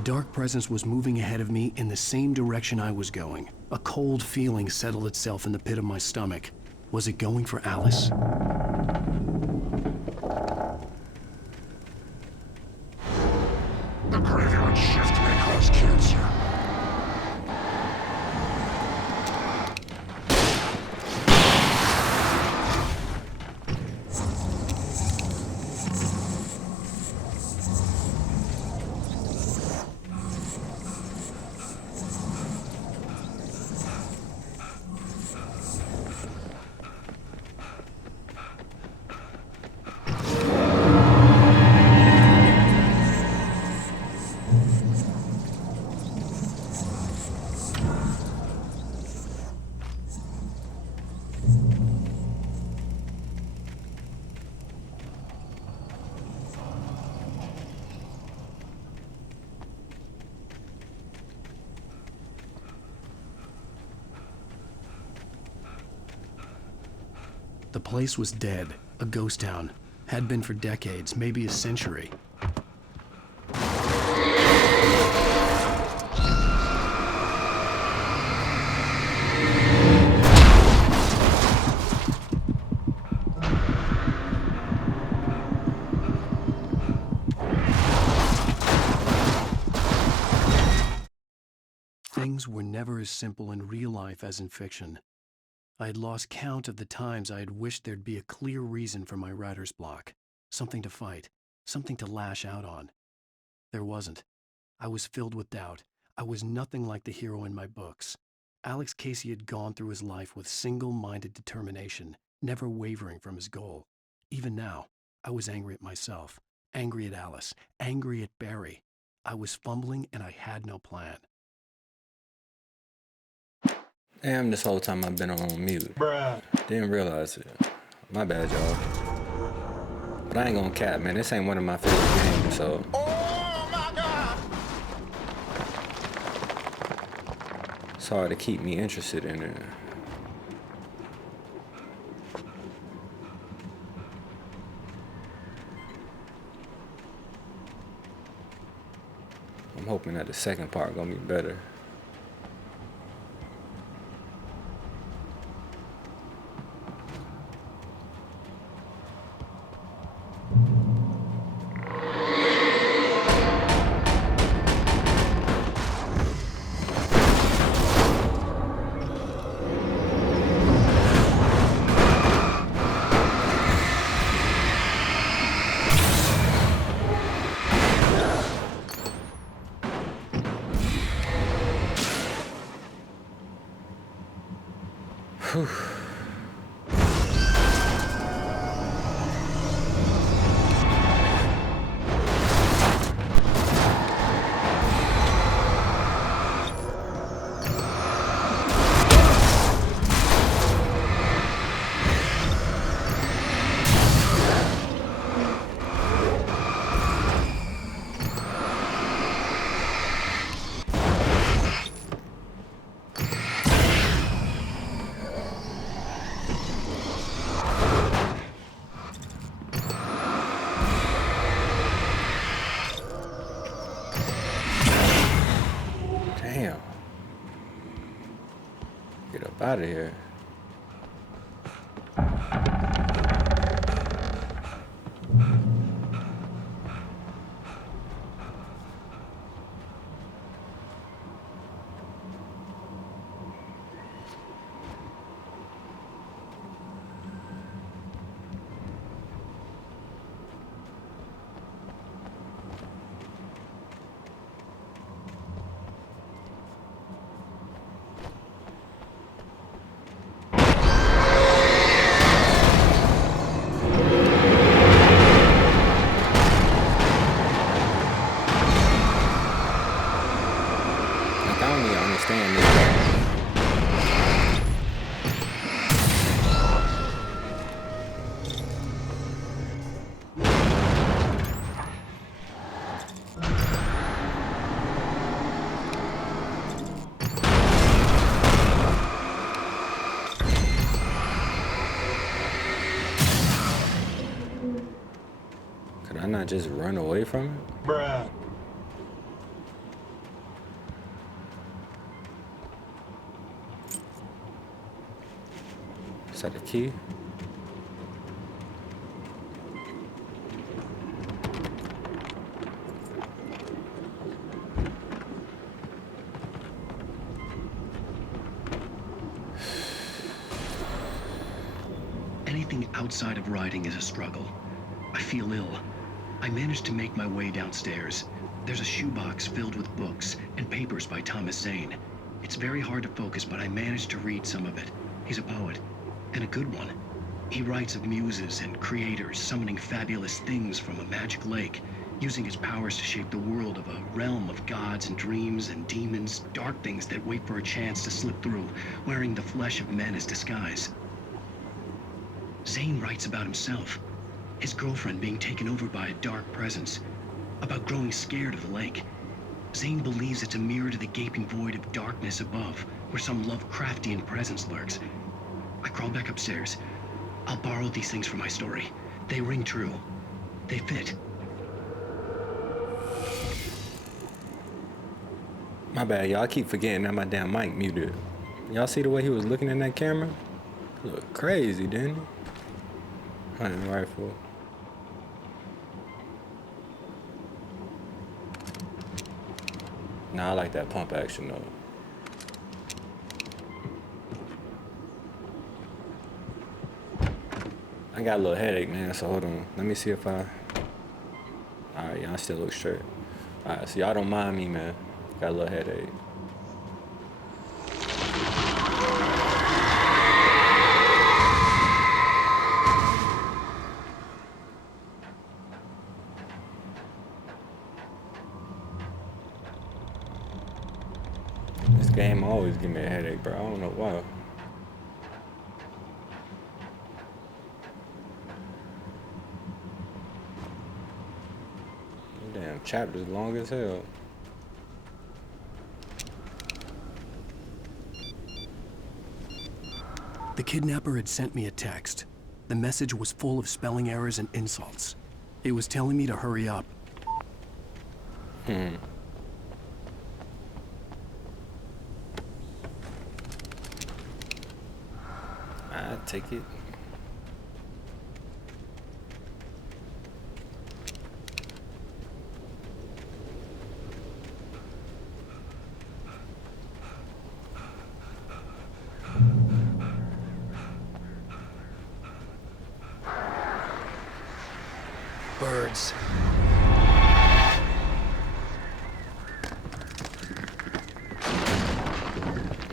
The dark presence was moving ahead of me in the same direction I was going. A cold feeling settled itself in the pit of my stomach. Was it going for Alice? The graveyard shift may cause cancer. The place was dead, a ghost town. Had been for decades, maybe a century. Things were never as simple in real life as in fiction. I had lost count of the times I had wished there'd be a clear reason for my writer's block. Something to fight, something to lash out on. There wasn't. I was filled with doubt. I was nothing like the hero in my books. Alex Casey had gone through his life with single-minded determination, never wavering from his goal. Even now, I was angry at myself, angry at Alice, angry at Barry. I was fumbling and I had no plan. Damn, this whole time I've been on mute. Bruh. Didn't realize it. My bad, y'all. But I ain't gonna cap, man. This ain't one of my favorite games, so. Oh my God! It's hard to keep me interested in it. I'm hoping that the second part gonna be better. Whew. Damn. Get up out of here. Could I not just run away from it? Bruh. Is that the key? Anything outside of writing is a struggle. I feel ill. I managed to make my way downstairs. There's a shoebox filled with books and papers by Thomas Zane. It's very hard to focus, but I managed to read some of it. He's a poet, and a good one. He writes of muses and creators summoning fabulous things from a magic lake, using his powers to shape the world of a realm of gods and dreams and demons, dark things that wait for a chance to slip through, wearing the flesh of men as disguise. Zane writes about himself, his girlfriend being taken over by a dark presence, about growing scared of the lake. Zane believes it's a mirror to the gaping void of darkness above, where some Lovecraftian presence lurks. I crawl back upstairs. I'll borrow these things for my story. They ring true. They fit. My bad, y'all. I keep forgetting that my damn mic muted. Y'all see the way he was looking in that camera? Look crazy, didn't he? Hunting rifle. Nah, I like that pump action though. I got a little headache, man, so hold on. Let me see if I... Alright, y'all still look straight. Alright, so y'all don't mind me, man. Got a little headache. This game always give me a headache, bro. I don't know why. Damn, chapter's long as hell. The kidnapper had sent me a text. The message was full of spelling errors and insults. It was telling me to hurry up. I take it. Birds.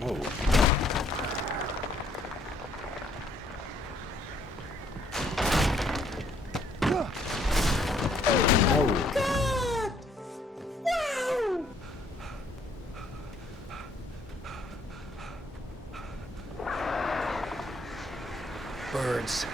Oh. Birds.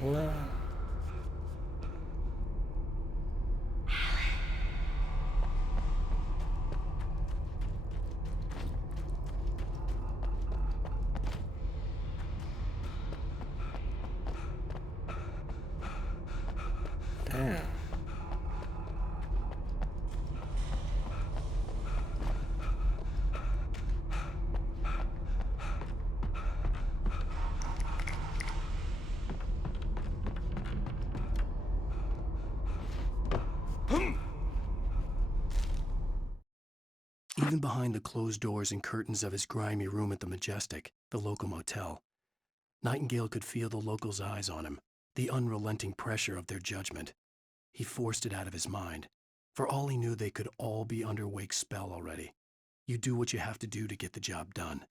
What? Damn. Even behind the closed doors and curtains of his grimy room at the Majestic, the local motel, Nightingale could feel the locals' eyes on him, the unrelenting pressure of their judgment. He forced it out of his mind. For all he knew, they could all be under Wake's spell already. You do what you have to do to get the job done.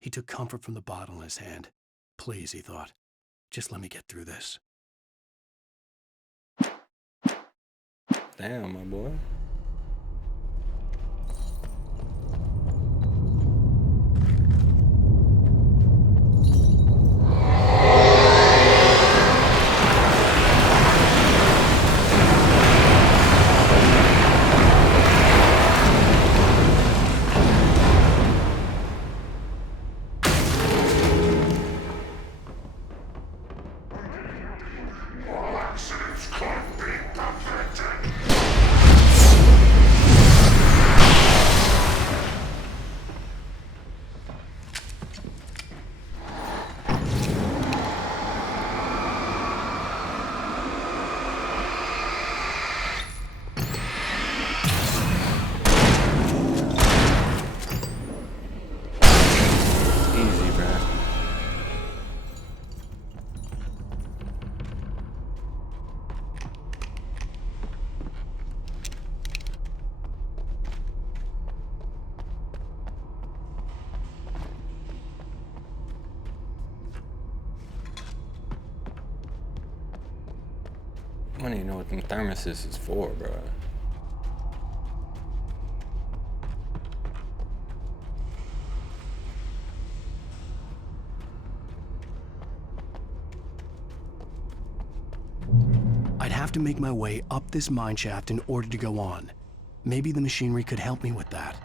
He took comfort from the bottle in his hand. Please, he thought, just let me get through this. Damn, my boy. I don't even know what them thermoses is for, bro. I'd have to make my way up this mine shaft in order to go on. Maybe the machinery could help me with that.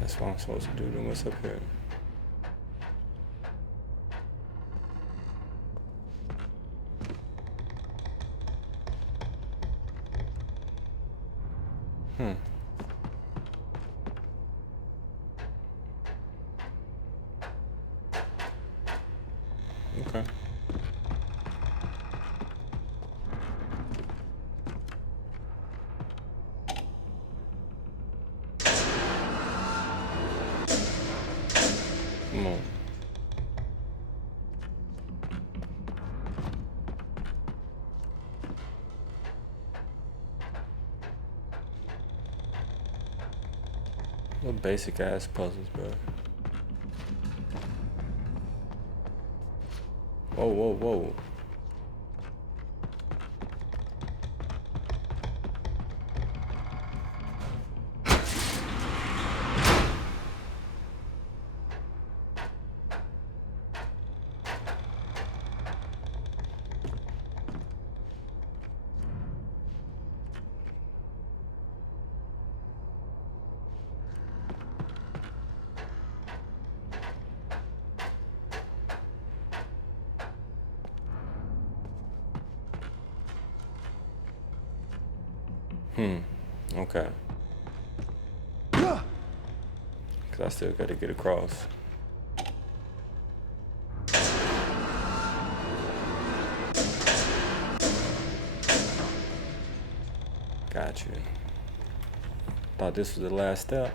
That's what I'm supposed to do. Then what's up here? Okay. Come on. What basic ass puzzles, bro. Whoa, whoa, whoa. Okay. Cause I still gotta get across. Got you. Thought this was the last step.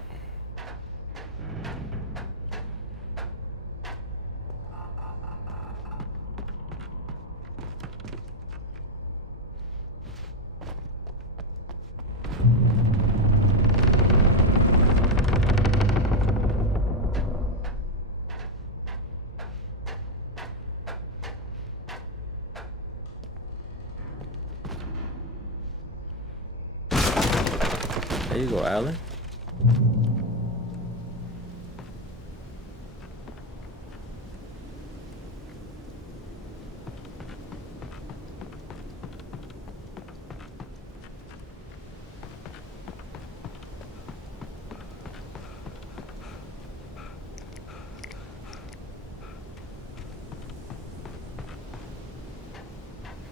There you go, Alan.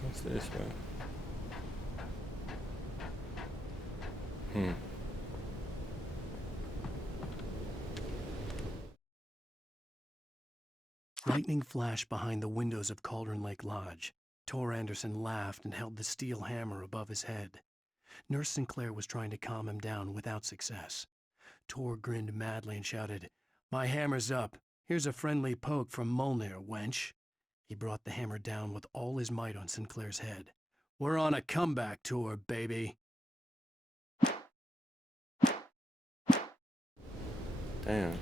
What's this one? Lightning flashed behind the windows of Cauldron Lake Lodge. Tor Anderson laughed and held the steel hammer above his head. Nurse Sinclair was trying to calm him down without success. Tor grinned madly and shouted, "My hammer's up. Here's a friendly poke from Molnir, wench." He brought the hammer down with all his might on Sinclair's head. "We're on a comeback tour, baby." Damn.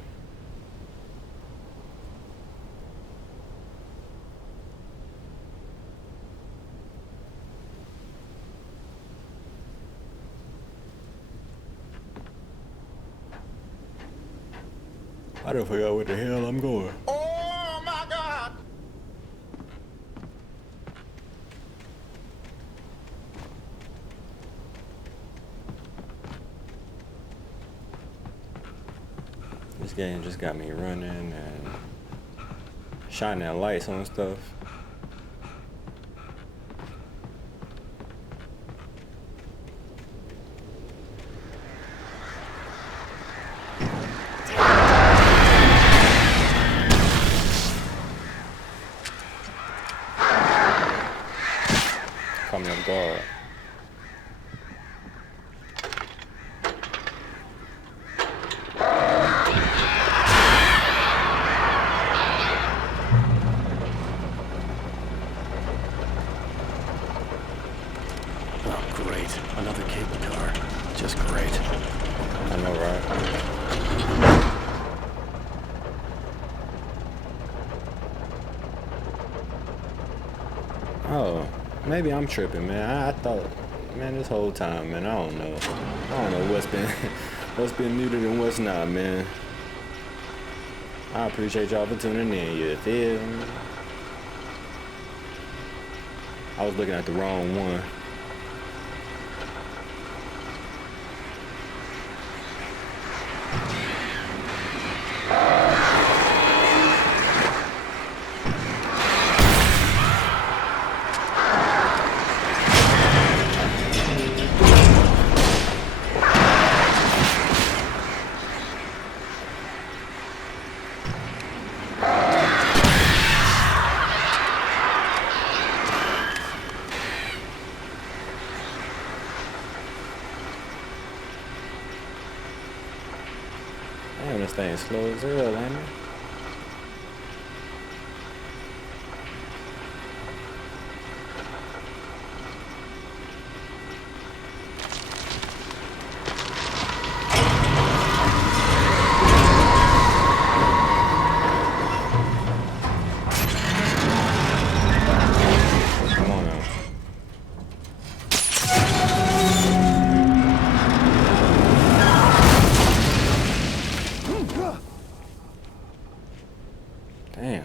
I don't forget where the hell I'm going. Oh my God! This game just got me running and shining that lights on stuff. Caught me off guard. Oh, great. Another cable car. Just great. I know, right? Oh, maybe I'm tripping, man. I thought, man, this whole time, man, I don't know what's been what's been muted and what's not, man. I appreciate y'all for tuning in, you feel me? I was looking at the wrong one. Damn, this thing slow as hell, ain't it? Come on now. Damn.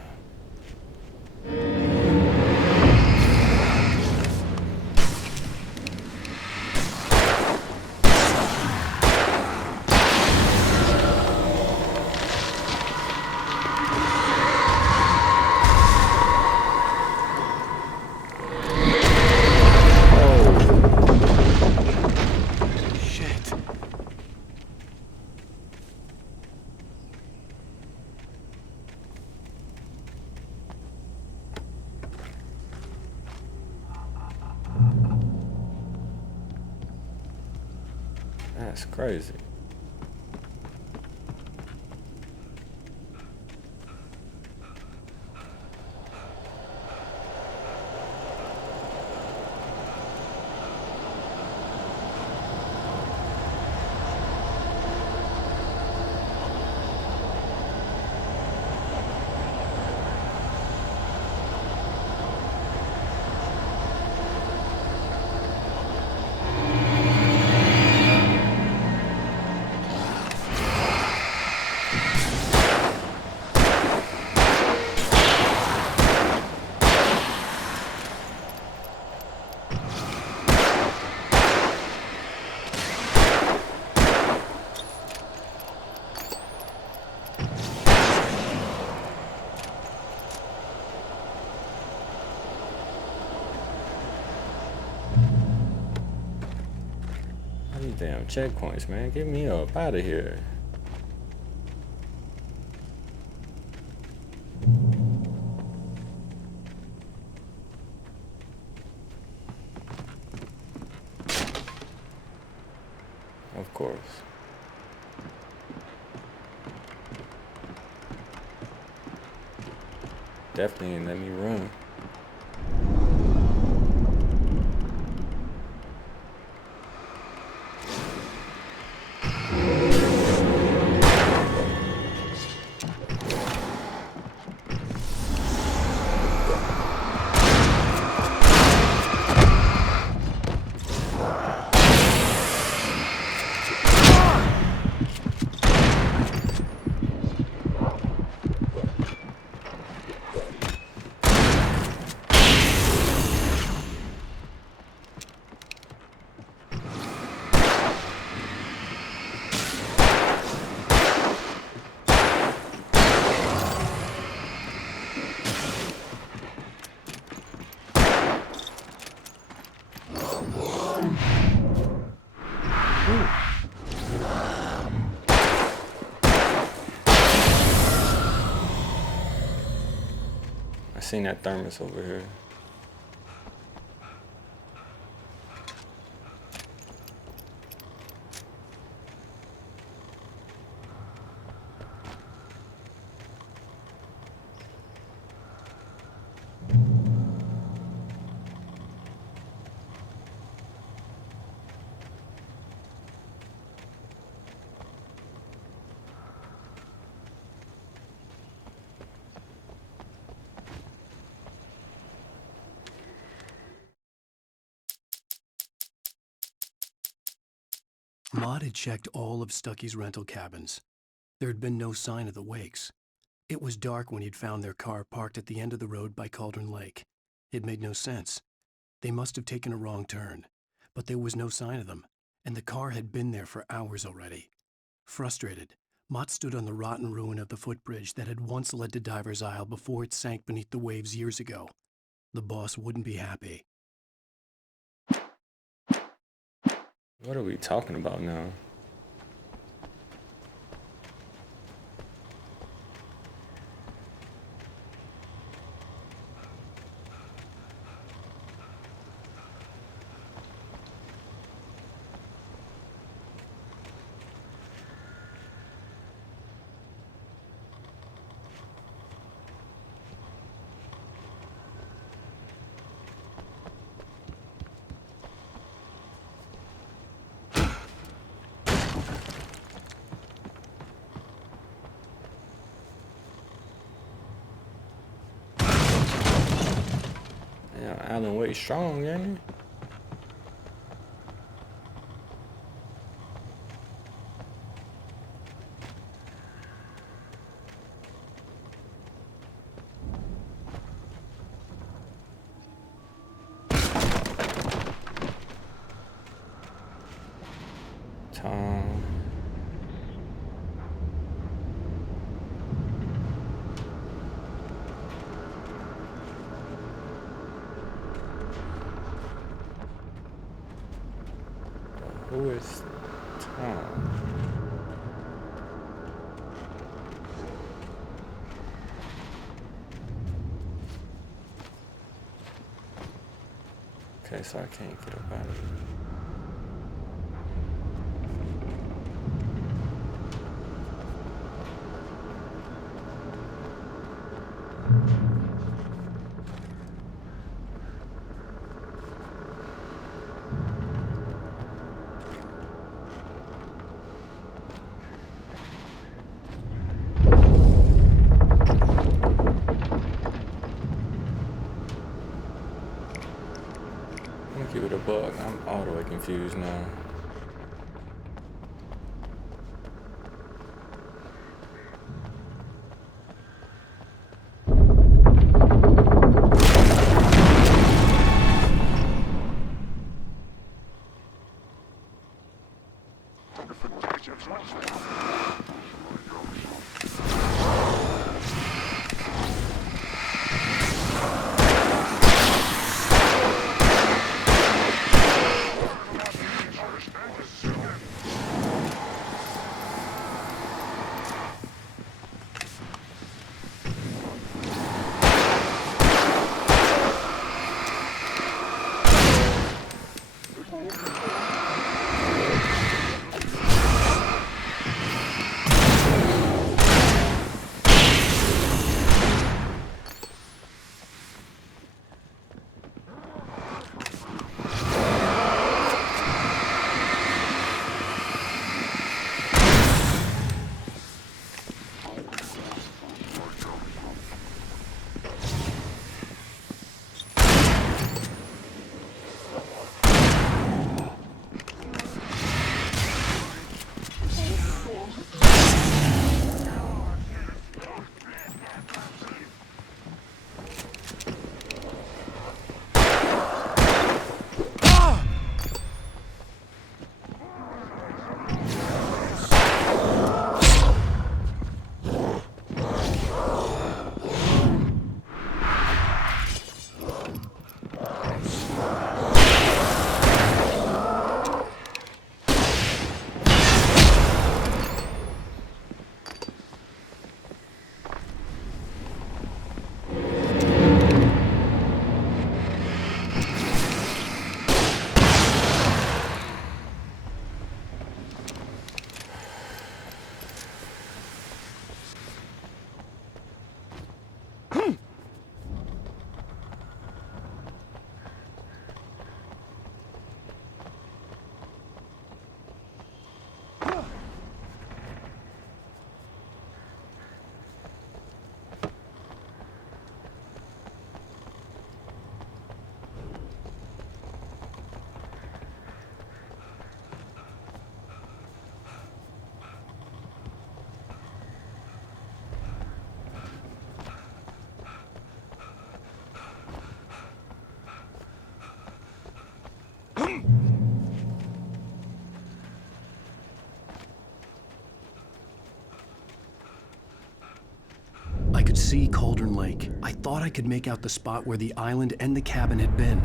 Shit. That's crazy. damn checkpoints, man. Get me up out of here. Of course. Definitely ain't let me run. I seen that thermos over here. Maud had checked all of Stucky's rental cabins. There had been no sign of the Wakes. It was dark when he'd found their car parked at the end of the road by Cauldron Lake. It made no sense. They must have taken a wrong turn, but there was no sign of them, and the car had been there for hours already. Frustrated, Mott stood on the rotten ruin of the footbridge that had once led to Diver's Isle before it sank beneath the waves years ago. The boss wouldn't be happy. What are we talking about now? Yeah, Alan Wake strong, ain't he? Tom. Who is Tom? Okay, so I can't get up out of here. I'm gonna give it a buck. I'm all the way confused now. could see Cauldron Lake. I thought I could make out the spot where the island and the cabin had been.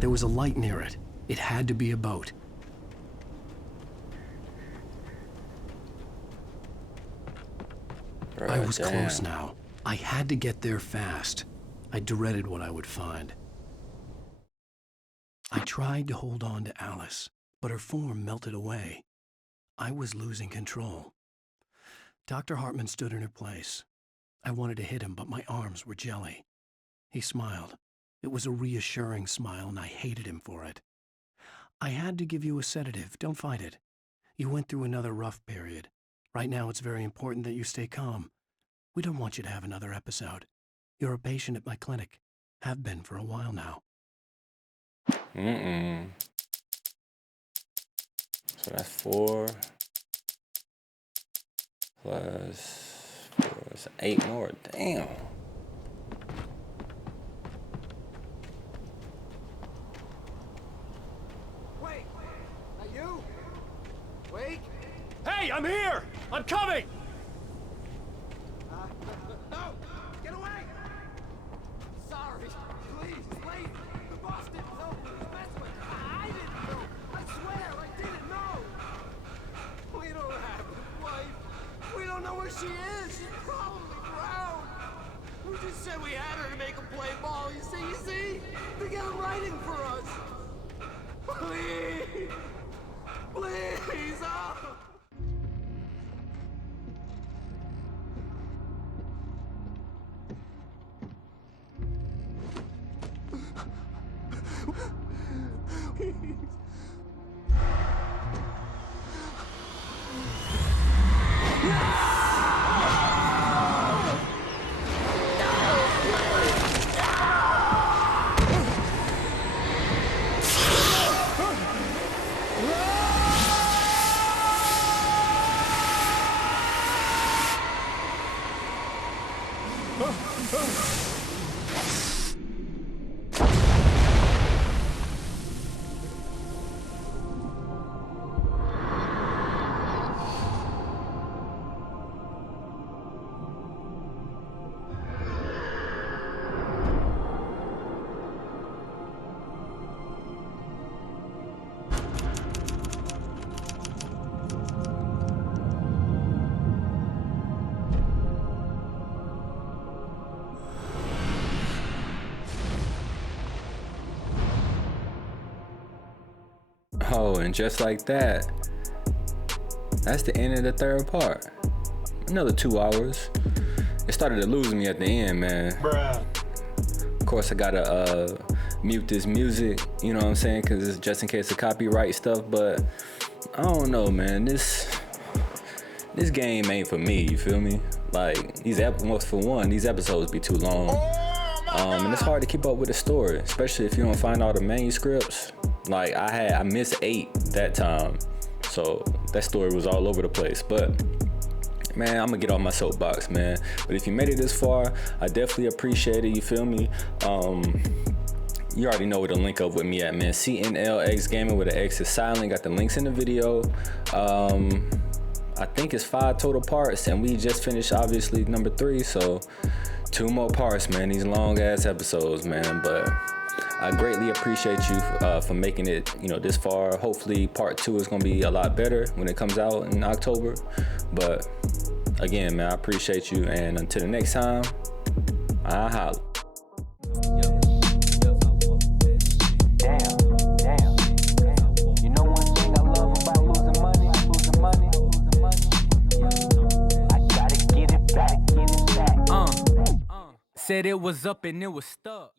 There was a light near it. It had to be a boat. I was close now. I had to get there fast. I dreaded what I would find. I tried to hold on to Alice, but her form melted away. I was losing control. Dr. Hartman stood in her place. I wanted to hit him, but my arms were jelly. He smiled. It was a reassuring smile, and I hated him for it. I had to give you a sedative. Don't fight it. You went through another rough period. Right now, it's very important that you stay calm. We don't want you to have another episode. You're a patient at my clinic. Have been for a while now. So that's 4 plus 4. It's 8 more. Damn. Wait, are you? Wake? Hey, I'm here! I'm coming! No! Get away! Sorry, please, it's late. The boss didn't know who he was messing with. I didn't know. I swear, I didn't know. We don't have a wife. We don't know where she is. She's probably drowned. We just said we had her to make him play ball. You see? They get him writing for us. Please! Please! Oh. Oh, and just like that, that's the end of the third part. Another 2 hours. It started to lose me at the end, man. Bruh. Of course, I gotta mute this music, you know what I'm saying? Cause it's just in case of copyright stuff, but I don't know, man. This game ain't for me, you feel me? Like, for one, these episodes be too long. And it's hard to keep up with the story, especially if you don't find all the manuscripts. Like, I missed 8 that time, so that story was all over the place. But man, I'm gonna get off my soapbox, man. But if you made it this far, I definitely appreciate it, you feel me? You already know where to link up with me at, man. CNLX Gaming with an X is silent. Got the links in the video. I think it's 5 total parts, and we just finished, obviously, number 3, so 2 more parts, man. These long ass episodes, man. But I greatly appreciate you for making it, this far. Hopefully part 2 is gonna be a lot better when it comes out in October. But again, man, I appreciate you, and until the next time, I holla. Damn. You know one thing I love about losing money? I gotta get it back. Said it was up and it was stuck.